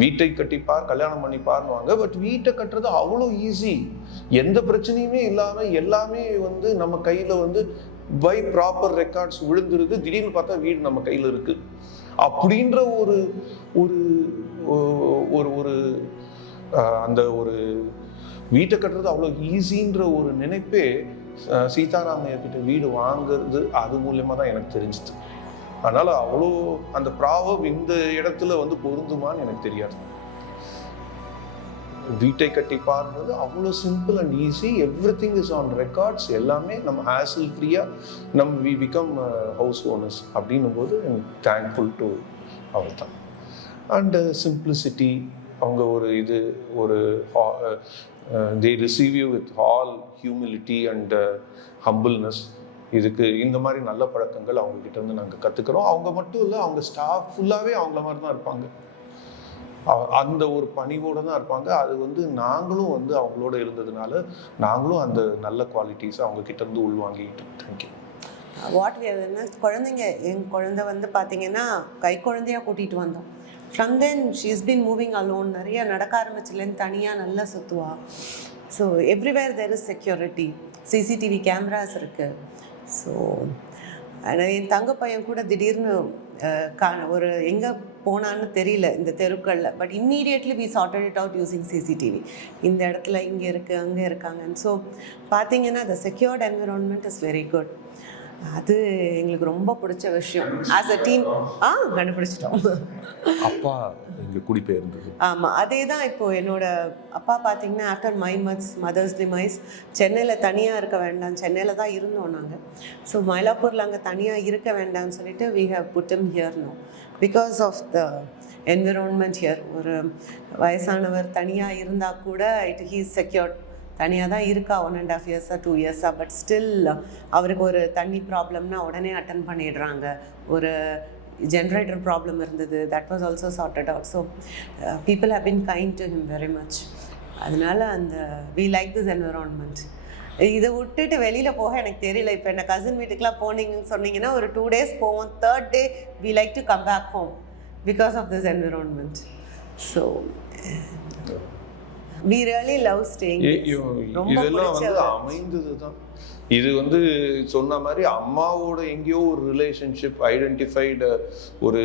வீட்டை கட்டிப்பார், கல்யாணம் பண்ணிப்பார்னுவாங்க. பட் வீட்டை கட்டுறது அவ்வளோ ஈஸி. எந்த பிரச்சனையுமே இல்லாமல் எல்லாமே வந்து நம்ம கையில் வந்து பை ப்ராப்பர் ரெக்கார்ட்ஸ் விழுந்துருது. திடீர்னு பார்த்தா வீடு நம்ம கையில் இருக்குது. அப்படின்ற ஒரு ஒரு ஒரு ஒரு அந்த ஒரு வீட்டை கட்டுறது அவ்வளோ ஈஸின்ற ஒரு நினைப்பே சீதாராமையா கிட்ட வீடு வாங்குறது அது மூலியமா தான் எனக்கு தெரிஞ்சுது. அதனால அவ்வளோ அந்த ப்ராவப் இந்த இடத்துல வந்து பொருந்துமான்னு எனக்கு தெரியாது. வீட்டை கட்டி பாருறது அவ்வளோ simple and easy. Everything is on records. எல்லாமே நம்ம ஹேசில் ஃப்ரீயாக நம்ம வி பிகம் ஹவுஸ் ஓனர்ஸ் அப்படின்னும் போது தேங்க்ஃபுல் டு அவர் தான். அண்டு சிம்பிளிசிட்டி, அவங்க ஒரு இது ஒரு they receive you with all humility and humbleness. இதுக்கு இந்த மாதிரி நல்ல பழக்கங்கள் அவங்கக்கிட்ட இருந்து நாங்கள் கற்றுக்குறோம். அவங்க மட்டும் இல்லை, அவங்க ஸ்டாஃப் ஃபுல்லாகவே அவங்கள மாதிரி தான் இருப்பாங்க. அந்த ஒரு பணிவோடு தான் இருப்பாங்க. அது வந்து நாங்களும் வந்து அவங்களோட இருந்ததுனால நாங்களும் அந்த நல்ல குவாலிட்டிஸை அவங்கக்கிட்ட இருந்து உள்வாங்கிட்டோம். தேங்க்யூ. வாட் குழந்தைங்க, எங்கள் குழந்தை வந்து பார்த்தீங்கன்னா கை குழந்தையாக கூட்டிகிட்டு வந்தோம். From then she is been moving alone. நிறைய நடக்க ஆரம்பிச்சுலேருந்து தனியாக நல்லா சுற்றுவா. So everywhere there is security. CCTV cameras இருக்குது. ஸோ என் தங்க பையன் கூட திடீர்னு ஒரு எங்கே போனான்னு தெரியல இந்த தெருக்களில். But immediately we charted it out using CCTV. இந்த இடத்துல இங்கே இருக்குது, அங்கே இருக்காங்கன்னு. ஸோ பார்த்தீங்கன்னா the secured environment is very good. அது எங்களுக்கு ரொம்ப பிடிச்ச விஷயம். ஆஸ் அ டீம் கண்டுபிடிச்சிட்டோம். அப்பா இங்கே குடிபெயர்ந்தது. ஆமாம், அதே தான். இப்போது என்னோட அப்பா பார்த்தீங்கன்னா ஆஃப்டர் மதர்ஸ் டிமைஸ் சென்னையில் தனியாக இருக்க வேண்டாம், சென்னையில் தான் இருந்தோம் நாங்கள். ஸோ மயிலாப்பூரில் அங்கே தனியாக இருக்க வேண்டாம்னு சொல்லிட்டு we have put him here no because of the environment here. ஒரு வயசானவர் தனியாக இருந்தால் கூட ஹீ இஸ் செக்யூர்ட். தனியாக தான் இருக்கா 1.5 years 2 years, பட் ஸ்டில் அவருக்கு ஒரு தண்ணி ப்ராப்ளம்னா உடனே அட்டன் பண்ணிடுறாங்க. ஒரு ஜென்ரேட்டர் ப்ராப்ளம் இருந்தது, that was also sorted out. So people have been kind to him very much. அதனால அந்த வி லைக் திஸ் என்விரான்மெண்ட். இதை விட்டுட்டு வெளியில் போக எனக்கு தெரியல. இப்போ என்ன கசின் வீட்டுக்கெலாம் போனீங்கன்னு சொன்னீங்கன்னா ஒரு 2 days போவோம். 3rd day we like to come back home because of this environment. So we really love staying. இதெல்லாம் வந்து அமைந்தது தான். இது வந்து சொன்ன மாதிரி அம்மாவோட எங்கேயோ ஒரு ரிலேஷன்ஷிப் ஐடென்டிஃபைடு ஒரு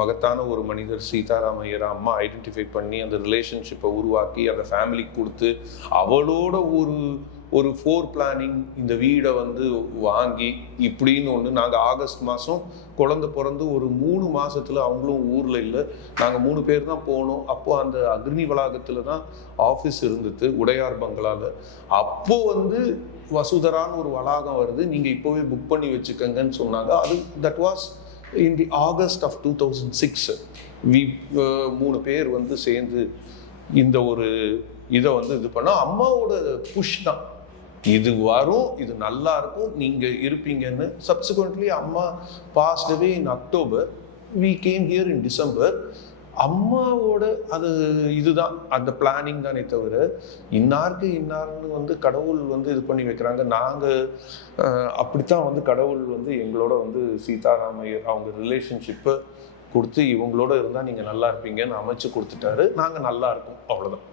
மகத்தான ஒரு மனிதர் சீதாராமையரை அம்மா ஐடென்டிஃபை பண்ணி அந்த ரிலேஷன்ஷிப்பை உருவாக்கி அந்த ஃபேமிலிக்கு கொடுத்து அவளோட ஒரு ஃபோர் பிளானிங் இந்த வீடை வந்து வாங்கி இப்படின்னு ஒன்று. நாங்கள் ஆகஸ்ட் மாதம் குழந்தை பிறந்து ஒரு 3 மாதத்தில் அவங்களும் ஊரில் இல்லை, நாங்கள் 3 பேர் தான் போனோம். அப்போது அந்த அக்னி வளாகத்தில் தான் ஆஃபீஸ் இருந்தது, உடையார் பங்களாவில். அப்போது வந்து வசுதரான்னு ஒரு வளாகம் வருது, நீங்கள் இப்போவே புக் பண்ணி வச்சுக்கங்கன்னு சொன்னாங்க. அது that was in the August of 2006. 3 பேர் வந்து சேர்ந்து இந்த ஒரு இதை வந்து இது பண்ணோம். அம்மாவோட புஷ் தான் இது வரும், இது நல்லா இருக்கும், நீங்க இருப்பீங்கன்னு. சப்சிக்வெண்ட்லி அம்மா passed away in October, we came here in December. அம்மாவோட அது இதுதான் அந்த பிளானிங் தானே தவிர இன்னார்னு வந்து கடவுள் வந்து இது பண்ணி வைக்கிறாங்க. நாங்கள் அப்படித்தான் வந்து கடவுள் வந்து எங்களோட வந்து சீதாராமையர் அவங்க ரிலேஷன்ஷிப்பை கொடுத்து இவங்களோட இருந்தால் நீங்கள் நல்லா இருப்பீங்கன்னு அமைச்சு கொடுத்துட்டாரு. நாங்கள் நல்லா இருக்கோம், அவ்வளோதான்.